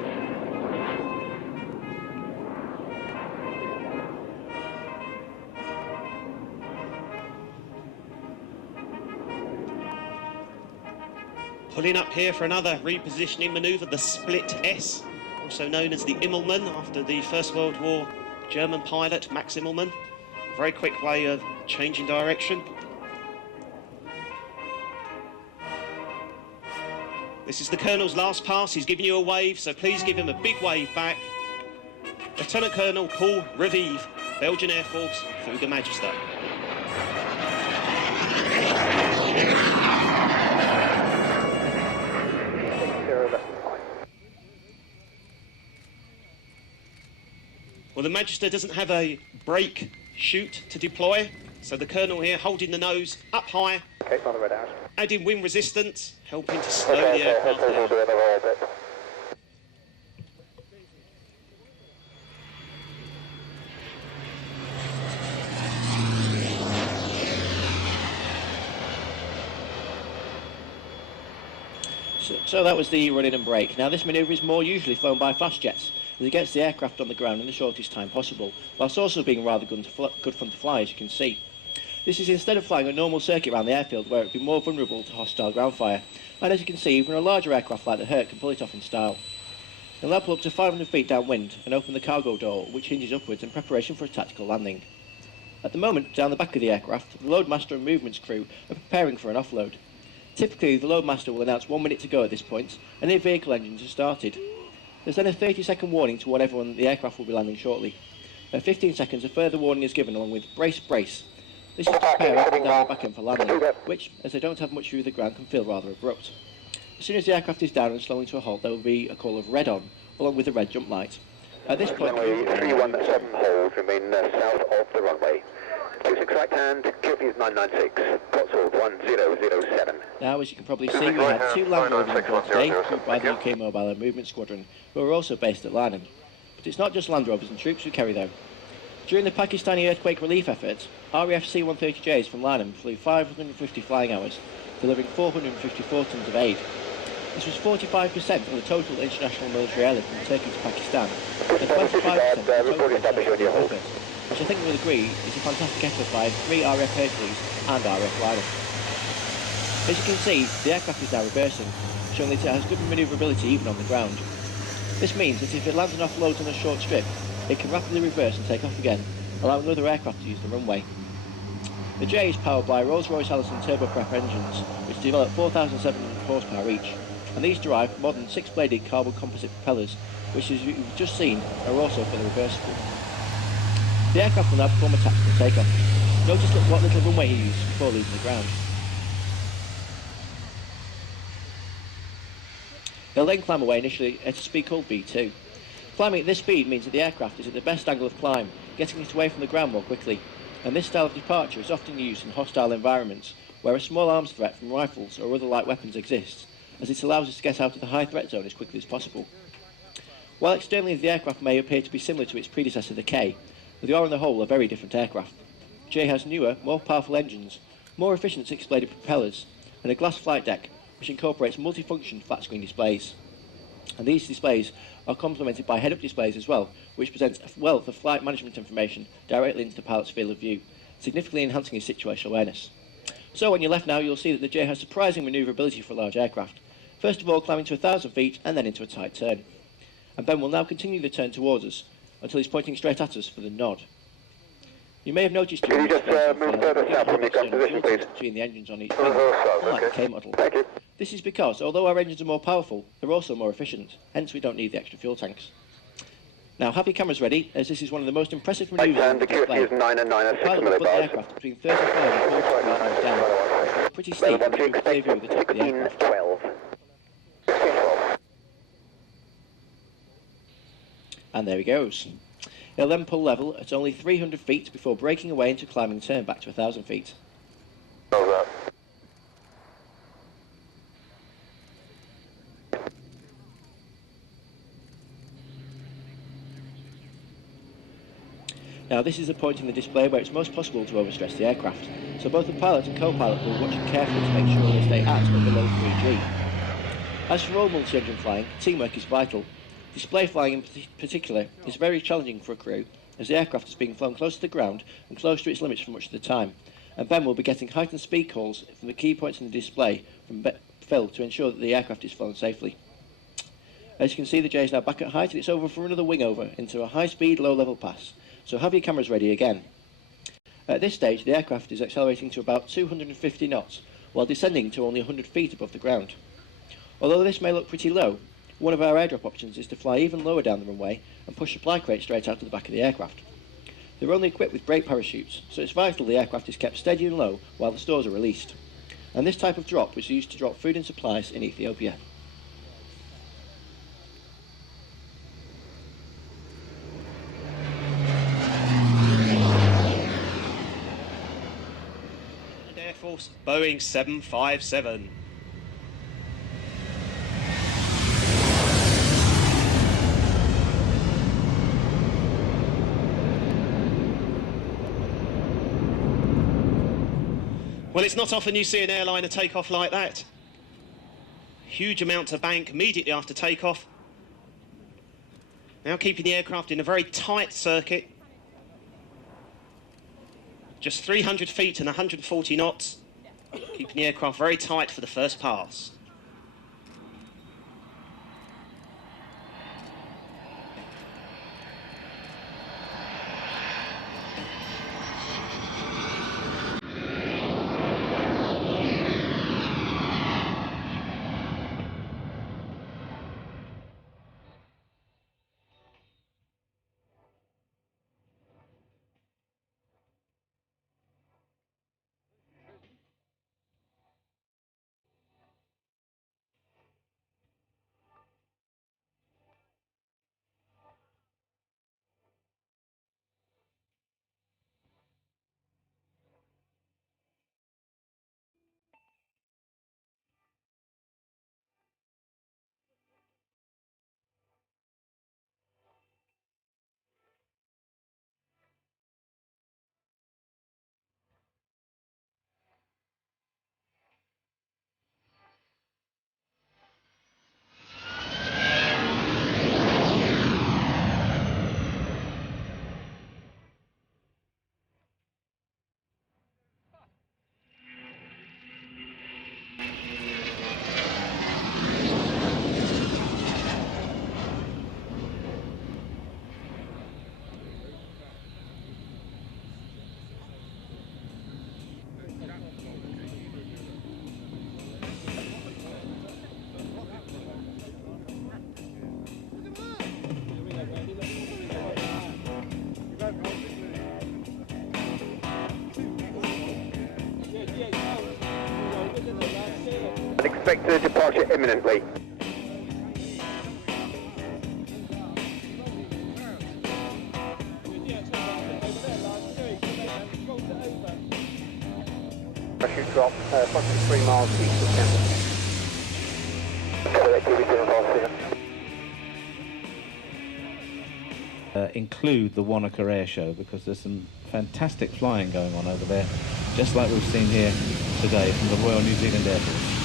Pulling up here for another repositioning manoeuvre, the Split S, also known as the Immelmann, after the First World War German pilot Max Immelmann. A very quick way of changing direction. This is the Colonel's last pass. He's giving you a wave, so please give him a big wave back. Lieutenant Colonel Paul Revive, Belgian Air Force, Fouga Magister. Well, the Magister doesn't have a brake chute to deploy, so the Colonel here holding the nose up high, Okay, by the red house. adding wind resistance, helping to slow the aircraft down. So that was the run-in and brake. Now this manoeuvre is more usually flown by fast jets, as it gets the aircraft on the ground in the shortest time possible, whilst also being rather good fun to fly, as you can see. This is instead of flying a normal circuit around the airfield where it would be more vulnerable to hostile ground fire, and as you can see, even a larger aircraft like the Herc can pull it off in style. They'll now pull up to 500 feet downwind and open the cargo door, which hinges upwards in preparation for a tactical landing. At the moment, down the back of the aircraft, the loadmaster and movements crew are preparing for an offload. Typically, the loadmaster will announce 1 minute to go at this point, and their vehicle engines are started. There's then a 30-second warning to warn everyone that the aircraft will be landing shortly. At 15 seconds, a further warning is given along with brace, brace. This is to prepare up and down the back end for landing, which, as they don't have much view of the ground, can feel rather abrupt. As soon as the aircraft is down and slowing to a halt, there will be a call of red on, along with the red jump light. At this point, runway 317 hold, remain south of the runway. 26 right hand, QP is 996, Cotswold 1007. now, as you can probably see, we had 2 Land Rovers on board today, crewed by the UK Mobile Air Movement Squadron, who are also based at Lynham. But it's not just Land Rovers and troops who carry them. During the Pakistani earthquake relief efforts, RAF C-130Js from Lynham flew 550 flying hours, delivering 454 tons of aid. This was 45% of the total international military airlift from Turkey to Pakistan, and 25% of the total international effort, which I think we'll agree is a fantastic effort by 3 RF Hercules and RF Liner. As you can see, the aircraft is now reversing, showing that it has good manoeuvrability even on the ground. This means that if it lands and offloads on a short strip, it can rapidly reverse and take off again, allowing other aircraft to use the runway. The J is powered by Rolls-Royce Allison turboprop engines, which develop 4,700 horsepower each, and these drive modern 6-bladed carbon composite propellers, which, as you've just seen, are also fully reversible. The aircraft will now perform a tactical takeoff. Notice what little runway he used before leaving the ground. They'll then climb away initially at a speed called B2. Climbing at this speed means that the aircraft is at the best angle of climb, getting it away from the ground more quickly, and this style of departure is often used in hostile environments where a small arms threat from rifles or other light weapons exists, as it allows us to get out of the high threat zone as quickly as possible. While externally the aircraft may appear to be similar to its predecessor the K, they are on the whole a very different aircraft. J has newer, more powerful engines, more efficient 6-bladed propellers, and a glass flight deck which incorporates multifunction flat-screen displays. And these displays are complemented by head-up displays as well, which presents a wealth of flight management information directly into the pilot's field of view, significantly enhancing his situational awareness. So on your left now, you'll see that the J has surprising manoeuvrability for a large aircraft, first of all climbing to 1,000 feet and then into a tight turn. And Ben will now continue the turn towards us until he's pointing straight at us for the nod. You may have noticed during this phase move further south from your gun position, please? between the engines on each wing, unlike the K model. Thank you. This is because, although our engines are more powerful, they're also more efficient, hence we don't need the extra fuel tanks. Now have your cameras ready, as this is one of the most impressive manoeuvres on the display. The QFU is 9 and 9 The pilot will put the aircraft between 35 and 40 degrees nose down, which is pretty steep and gives you a clear view of the top of the aircraft. 12. And there he goes. He'll then pull level at only 300 feet before breaking away into a climbing turn back to 1,000 feet. Over. Now this is the point in the display where it's most possible to overstress the aircraft, so both the pilot and co-pilot will watch it carefully to make sure they stay at or below 3G. As for all multi-engine flying, teamwork is vital. Display flying in particular is very challenging for a crew, as the aircraft is being flown close to the ground and close to its limits for much of the time, and Ben will be getting heightened speed calls from the key points in the display from Phil to ensure that the aircraft is flown safely. As you can see, the J is now back at height and it's over for another wing over into a high-speed, low-level pass, so have your cameras ready again. At this stage, the aircraft is accelerating to about 250 knots, while descending to only 100 feet above the ground. Although this may look pretty low, one of our airdrop options is to fly even lower down the runway and push supply crates straight out of the back of the aircraft. They're only equipped with brake parachutes, so it's vital the aircraft is kept steady and low while the stores are released. And this type of drop was used to drop food and supplies in Ethiopia. Air Force Boeing 757. Well, it's not often you see an airliner take off like that. Huge amount of bank immediately after takeoff. Now keeping the aircraft in a very tight circuit. Just 300 feet and 140 knots. Keeping the aircraft very tight for the first pass. expect a departure imminently. Parachute drop, approximately 3 miles east of Kemble. Include the Wanaka Airshow, because there's some fantastic flying going on over there, just like we've seen here today from the Royal New Zealand Air Force.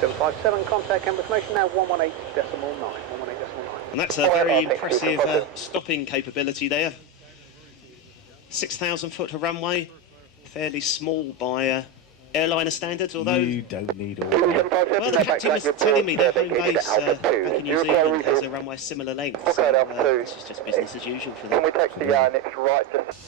757, contact Kemble information now 118.9. And that's a very impressive stopping capability there. 6,000 foot of runway, fairly small by airliner standards, although... You don't need all that. Well, the captain was telling me their home base back in New Zealand has a runway similar length, so this is just business as usual for them. Can we take the next right just...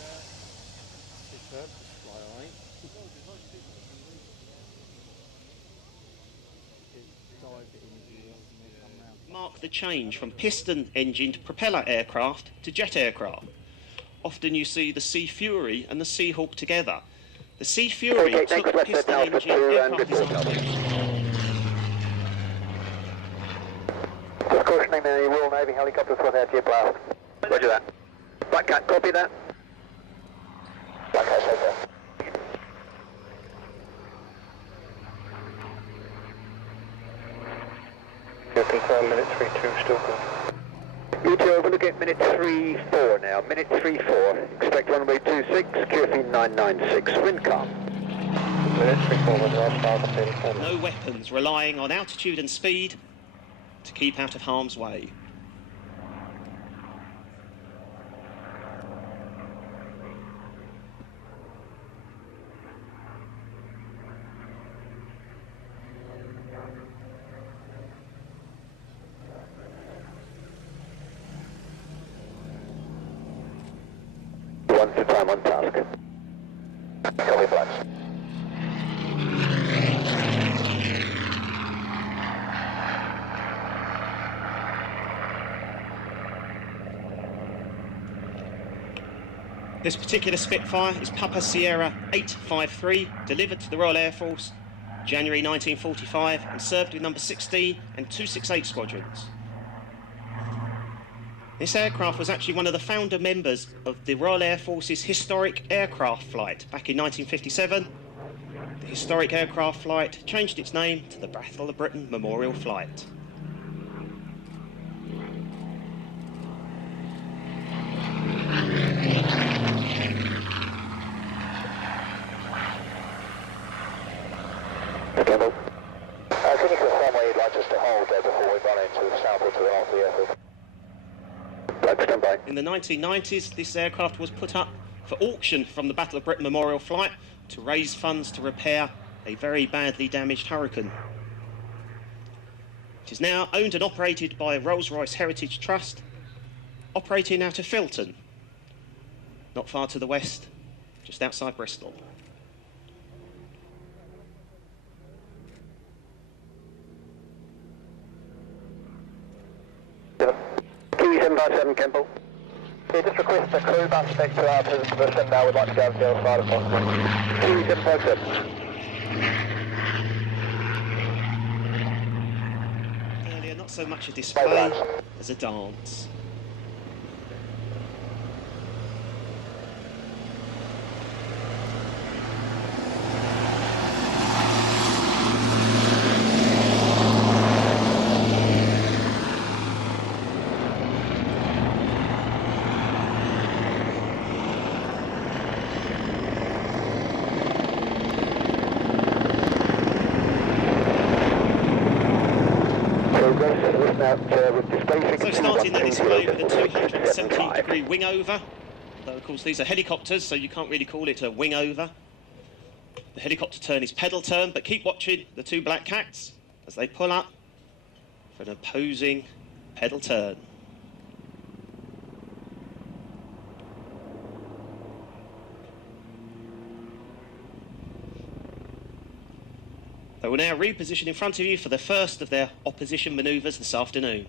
Mark the change from piston-engined propeller aircraft to jet aircraft. Often you see the Sea Fury and the Sea Hawk together. The Sea Fury took piston-engine aircraft design. Just cautioning the Royal Navy helicopters for their blast. Roger that. Black Cat, copy that. Black Cat, over. Confirm minute 32, still good. U2 overlooking minute 34 now. Minute 34. Expect runway 26, QFE 996, wind calm. Minute 34, with No weapons, relying on altitude and speed to keep out of harm's way. One to time on task. Copy flash. This particular Spitfire is Papa Sierra 853, delivered to the Royal Air Force January 1945 and served with number 16 and 268 squadrons. This aircraft was actually one of the founder members of the Royal Air Force's historic aircraft flight back in 1957. The historic aircraft flight changed its name to the Battle of Britain Memorial Flight. Kemble. Can you confirm where you'd like us to hold there before we run into the south or to the north of the airfield? In the 1990s, this aircraft was put up for auction from the Battle of Britain Memorial Flight to raise funds to repair a very badly damaged Hurricane. It is now owned and operated by Rolls-Royce Heritage Trust, operating out of Filton, not far to the west, just outside Bristol. Q757 Kemble. Yeah, just request the crew bus back to our position now. We'd like to go to the other side if possible. Q757. Earlier, not so much a display as a dance. So starting the display with a 270-degree wing over, though of course these are helicopters, so you can't really call it a wing over. The helicopter turn is pedal turn, but keep watching the two black cats as they pull up for an opposing pedal turn. They will now reposition in front of you for the first of their opposition manoeuvres this afternoon.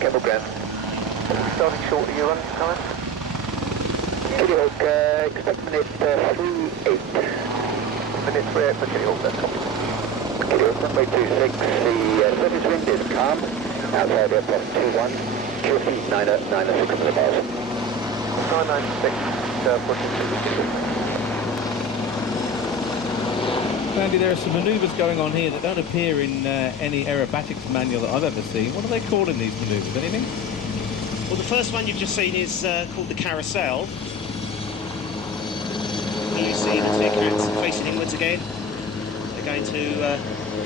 Kemble ground. Starting shortly, you run time? Kitty Hawk, expect minute 38. Minute 38 for Kitty Hawk, that's copy. Kitty Hawk, runway 26, the surface wind is calm, outside aircraft 21, QFE 996 millibars. 996, pushing through the city. Andy, there are some manoeuvres going on here that don't appear in any aerobatics manual that I've ever seen. What are they calling these manoeuvres? Anything? Well, the first one you've just seen is called the carousel. You see the two cats facing inwards again. They're going to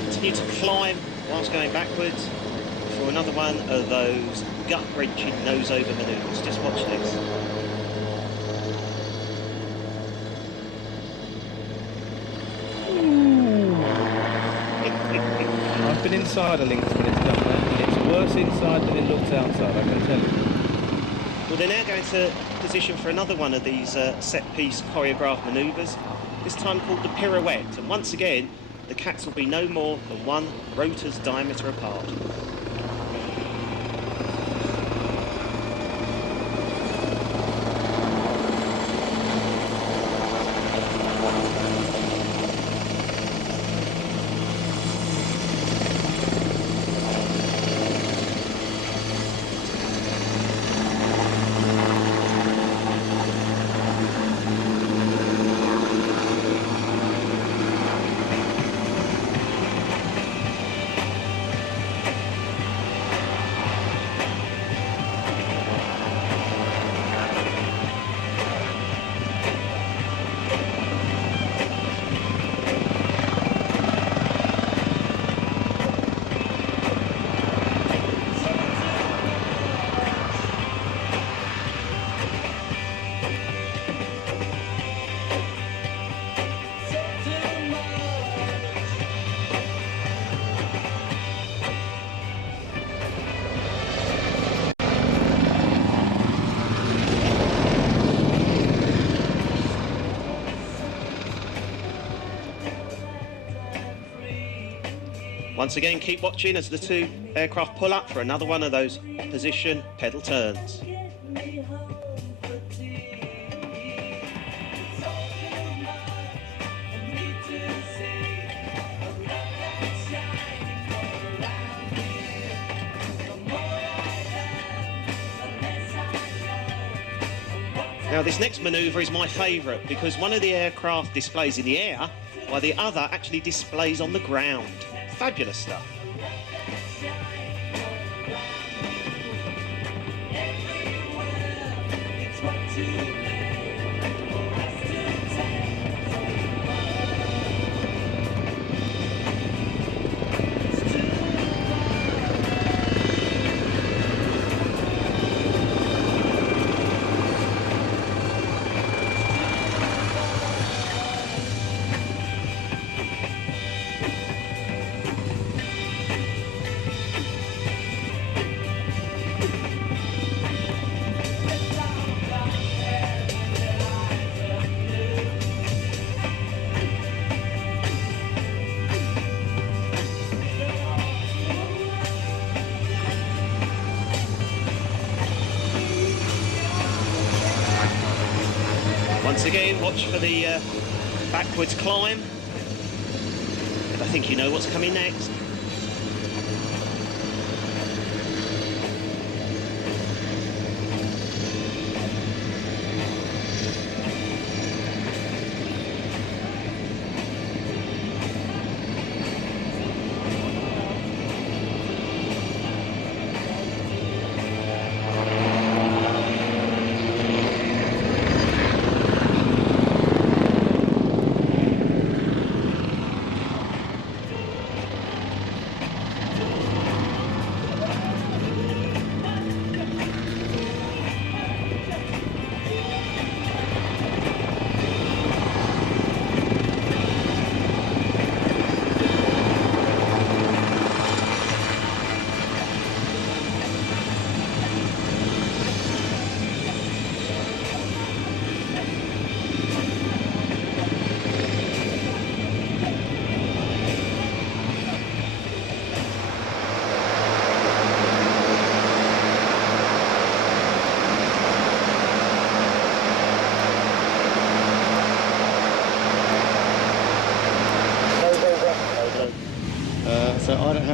continue to climb whilst going backwards for another one of those gut-wrenching nose-over manoeuvres. Just watch this. I've been inside a Lynx when it's done that, and it's worse inside than it looks outside, I can tell you. Well, they're now going to position for another one of these set-piece choreographed manoeuvres, this time called the Pirouette. And once again, the cats will be no more than one rotor's diameter apart. Once again, keep watching as the two aircraft pull up for another one of those opposition pedal turns. Now, this next manoeuvre is my favourite because one of the aircraft displays in the air while the other actually displays on the ground. Fabulous stuff. Once again, watch for the backwards climb. And I think you know what's coming next.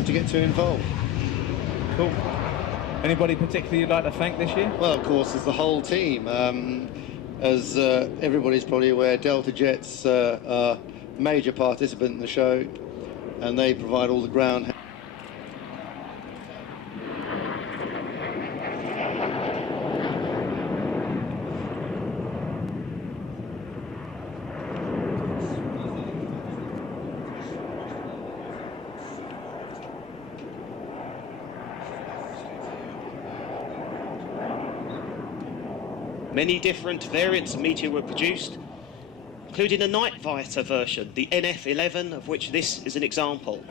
to get too involved. Cool. Anybody particularly you'd like to thank this year? Well, of course, there's the whole team. As everybody's probably aware, Delta Jets are a major participant in the show, and they provide all the ground. Many different variants of Meteor were produced, including a night fighter version, the NF-11, of which this is an example.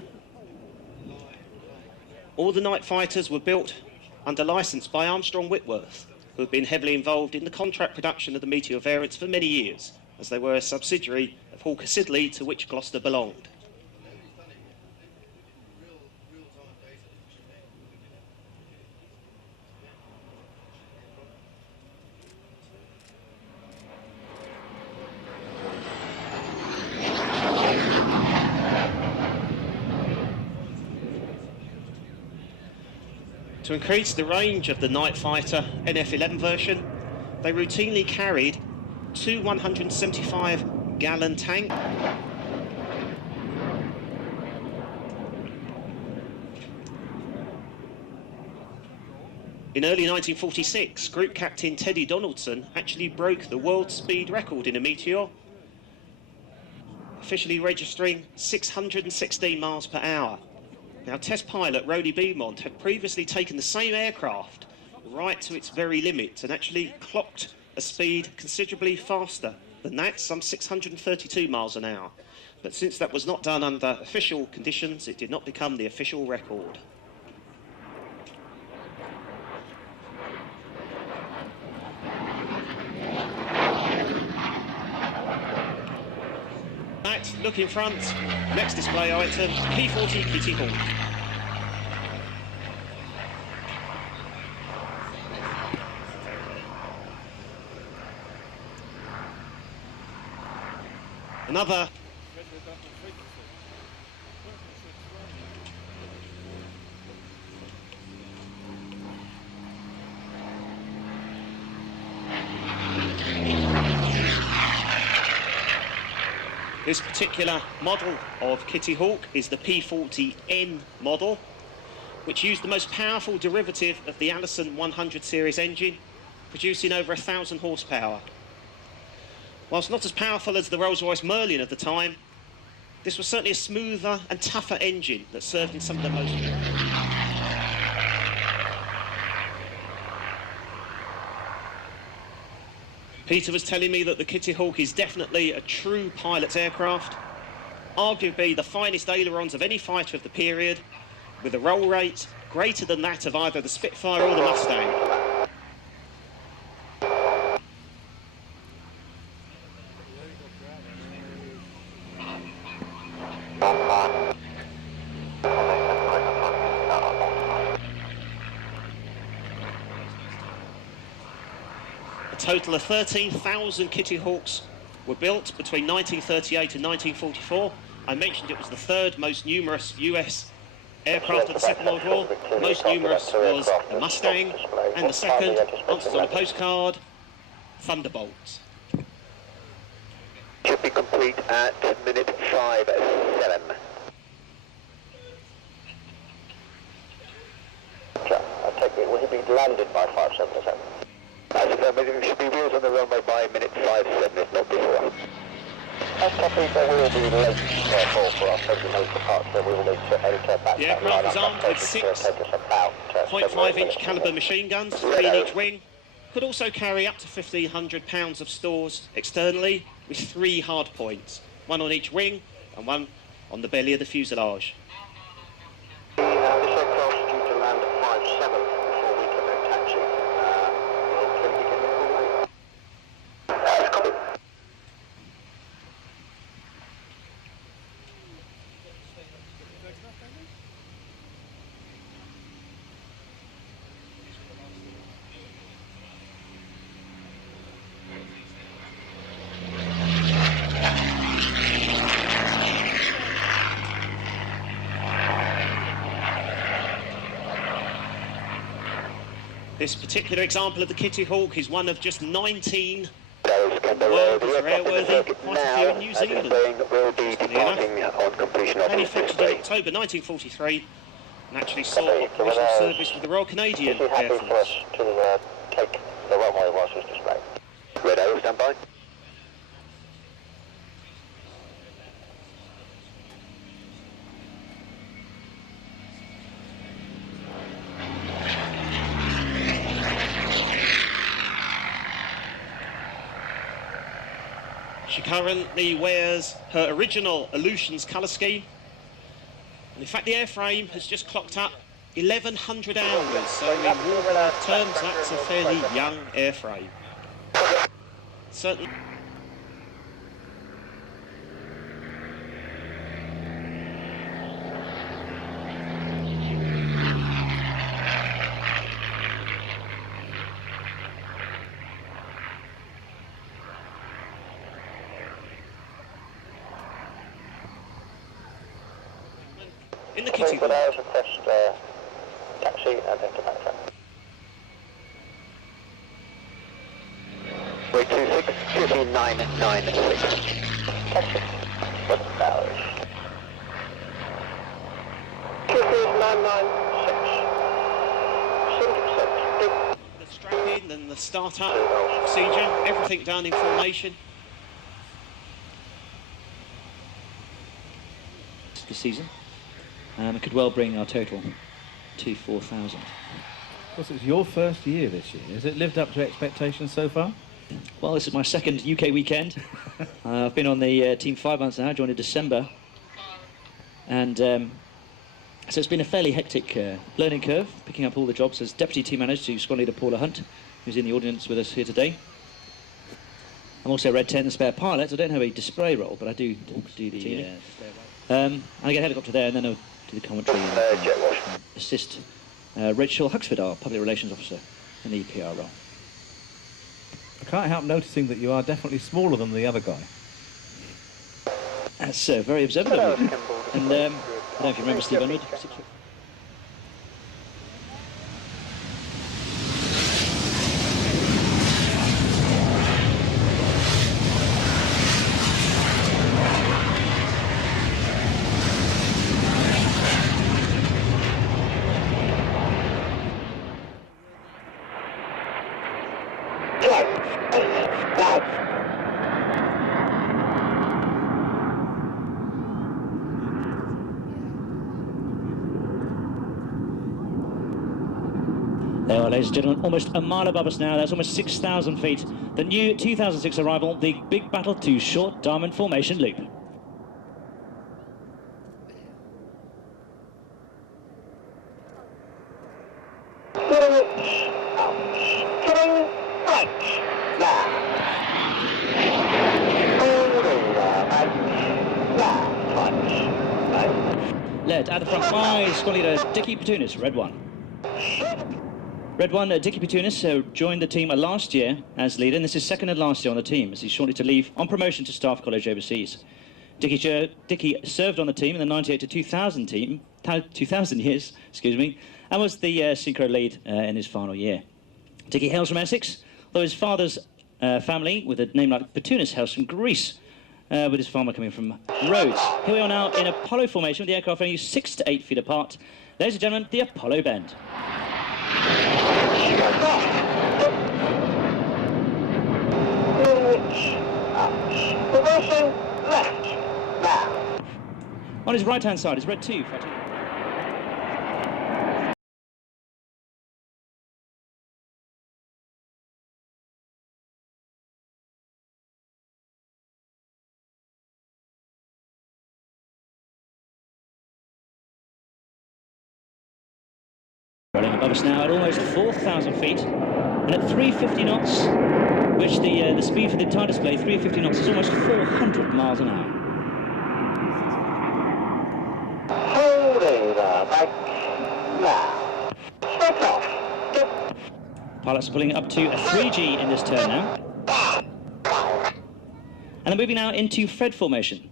All the night fighters were built under licence by Armstrong Whitworth, who have been heavily involved in the contract production of the Meteor variants for many years, as they were a subsidiary of Hawker Siddeley, to which Gloucester belonged. To increase the range of the night fighter NF-11 version, they routinely carried two 175-gallon tanks. In early 1946, Group Captain Teddy Donaldson actually broke the world speed record in a Meteor, officially registering 616 miles per hour. Now, test pilot Rody Beaumont had previously taken the same aircraft right to its very limit and actually clocked a speed considerably faster than that, some 632 miles an hour. But since that was not done under official conditions, it did not become the official record. Right, look in front, next display item, P40 Kitty Hawk. Another This particular model of Kitty Hawk is the P40N model, which used the most powerful derivative of the Allison 100 series engine, producing over 1,000 horsepower. Whilst not as powerful as the Rolls-Royce Merlin of the time, this was certainly a smoother and tougher engine that served in some of the most... Peter was telling me that the Kitty Hawk is definitely a true pilot's aircraft, arguably the finest ailerons of any fighter of the period, with a roll rate greater than that of either the Spitfire or the Mustang. A total of 13,000 Kitty Hawks were built between 1938 and 1944. I mentioned it was the third most numerous US aircraft of the Second World War. Most numerous was the Mustang, and the second, answers on a postcard, Thunderbolts. Should be complete at minute 5:07. I take it, will he be landed by 5:77? There should be wheels on the runway by minute 5:07, if not before. As copy, there will be late therefore for our designated departure. We will need to enter back. The aircraft is armed with 6 .5-inch caliber machine guns, 3 in each wing. Could also carry up to 1,500 pounds of stores externally, with 3 hard points, 1 on each wing and 1 on the belly of the fuselage. This aircraft is due to land at 5:07 before we can then taxi. This particular example of the Kitty Hawk is one of just 19 Kemble, world the is airworthy, quite a few in New Zealand. will be departing on completion of this Manufactured in display. October 1943 and actually saw operational service with the Royal Canadian Air Force. To take the runway whilst it's displayed. Red Arrow, stand by. She currently wears her original Aleutians colour scheme. And in fact, the airframe has just clocked up 1,100 hours, so in war terms, that's a fairly young airframe. Certainly. In the Kitty Hawk. Request taxi and into manufacture. 326, 15996. Taxi. 1 hours. 23996. The strap-in and the start-up procedure, everything done in formation. This season. It could well bring our total to 4,000. Of course, it's your first year this year. Has it lived up to expectations so far? Well, this is my second UK weekend. I've been on the team 5 months now, joined in December. And so it's been a fairly hectic learning curve, picking up all the jobs as Deputy Team Manager to Squad Leader Paula Hunt, who's in the audience with us here today. I'm also Red 10, the spare pilot. I don't have a display role, but I do the I get a helicopter there, and then I'll do the commentary and assist Rachel Huxford, our Public Relations Officer, in the PR role. I can't help noticing that you are definitely smaller than the other guy. That's very observant of you. And I don't know if you remember Steve Unwood. There are, ladies and gentlemen, almost a mile above us now. That's almost 6,000 feet. The new 2006 arrival, the Big Battle 2 Short Diamond Formation Loop. Led at the front by Squad Leader Dickie Petunis, Red 1. Red 1, Dickie Petunis joined the team last year as leader, and this is second and last year on the team, as he's shortly to leave on promotion to Staff College overseas. Dickie served on the team in the 98 to 2000 years, and was the synchro lead in his final year. Dickie hails from Essex, though his father's family, with a name like Petunis, hails from Greece, with his farmer coming from Rhodes. Here we are now in Apollo formation, with the aircraft only 6 to 8 feet apart. Ladies and gentlemen, the Apollo Bend. On his right-hand side is Red 2. Rolling above us now at almost 4,000 feet, and at 350 knots, which the speed for the entire display, 350 knots, is almost 400 miles an hour. Holding the back now. Step off. Pilots are pulling up to a 3G in this turn now. And they're moving now into Fred formation.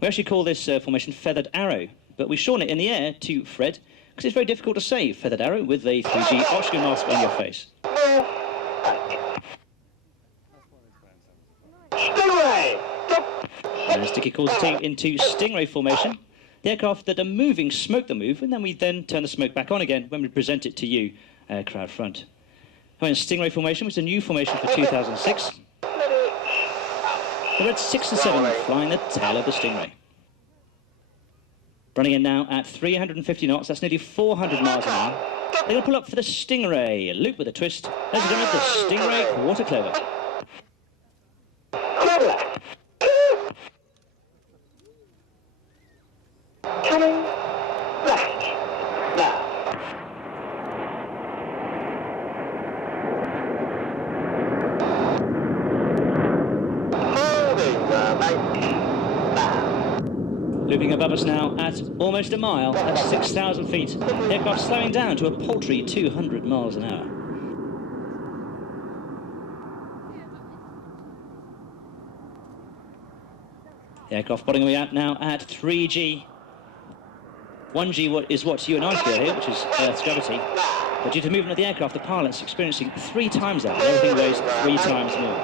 We actually call this formation Feathered Arrow, but we've shortened it in the air to Fred, because it's very difficult to say feathered arrow with the 3G oxygen mask on your face. As Dickie calls the team into Stingray formation, the aircraft that are moving smoke the move, and then we turn the smoke back on again when we present it to you, crowd front. We're in Stingray formation, which is a new formation for 2006. The Reds 6 and 7 flying the tail of the Stingray. Running in now at 350 knots, that's nearly 400 miles an hour. They're going to pull up for the Stingray, loop with a twist. Ladies and gentlemen, the Stingray Quarter Clover. Coming left now. Holding mate now. Looping above us now at almost a mile, at 6,000 feet. The aircraft slowing down to a paltry 200 miles an hour. The aircraft bottoming me out now at 3G. 1G is what you and I feel here, which is Earth's gravity. But due to the movement of the aircraft, the pilot's experiencing 3 times that. Everything weighs 3 times more.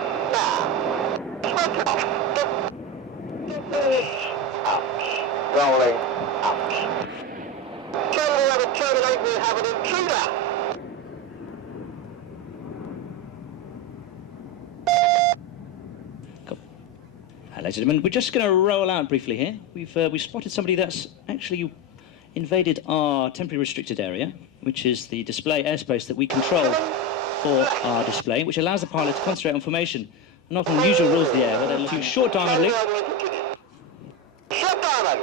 Rolling up. Terminate, we have an intruder. Ladies and gentlemen, we're just going to roll out briefly here. We've spotted somebody that's actually invaded our temporary restricted area, which is the display airspace that we control for our display, which allows the pilot to concentrate on formation and not on the usual rules of the air, where they'll do short diamond loop. Short diamond.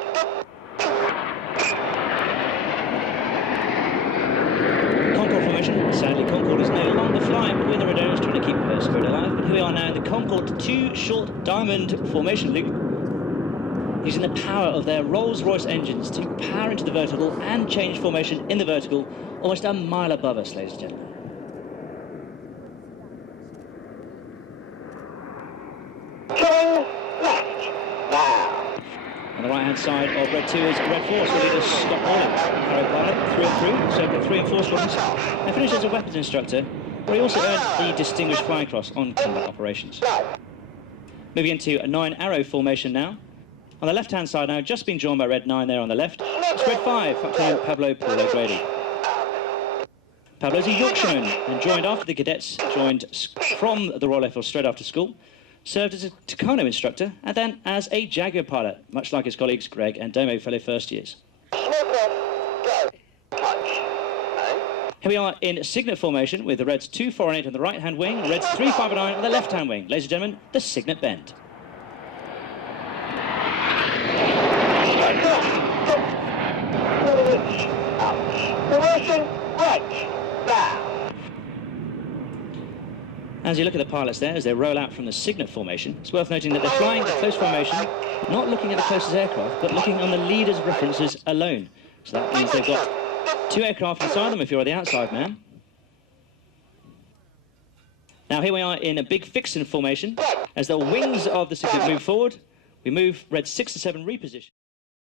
Concorde formation. Sadly, Concorde is no longer flying between the Radones, trying to keep her spirit alive. But here we are now in the Concorde 2 short diamond formation loop, using the power of their Rolls-Royce engines to power into the vertical and change formation in the vertical almost a mile above us, ladies and gentlemen. Turn left now. On the right-hand side of Red 2 is Red 4, so leader Scott Morley, Harrow pilot, through and through, so got 3 and 4 squadrons. And finished as a weapons instructor, where he also earned the Distinguished Flying Cross on combat operations. Moving into a 9 arrow formation now. On the left-hand side now, just being joined by Red 9 there on the left. It's Red 5, Captain Pablo Paulo Grady. Pablo's a Yorkshireman and joined after the cadets, joined from the Royal Air Force straight after school, served as a Tucano instructor, and then as a Jaguar pilot, much like his colleagues Greg and Domo, fellow first years. Here we are in Signet formation with the Reds 2, 4 and 8 on the right-hand wing, Reds 3, 5 and 9 on the left-hand wing. Ladies and gentlemen, the Signet Bend. Formation right now. As you look at the pilots there, as they roll out from the Signet formation, it's worth noting that they're flying a close formation, not looking at the closest aircraft, but looking on the leader's references alone. So that means they've got 2 aircraft inside them if you're the outside man. Now here we are in a big Vixen formation. As the wings of the Signet move forward, we move Red 6 and 7 reposition.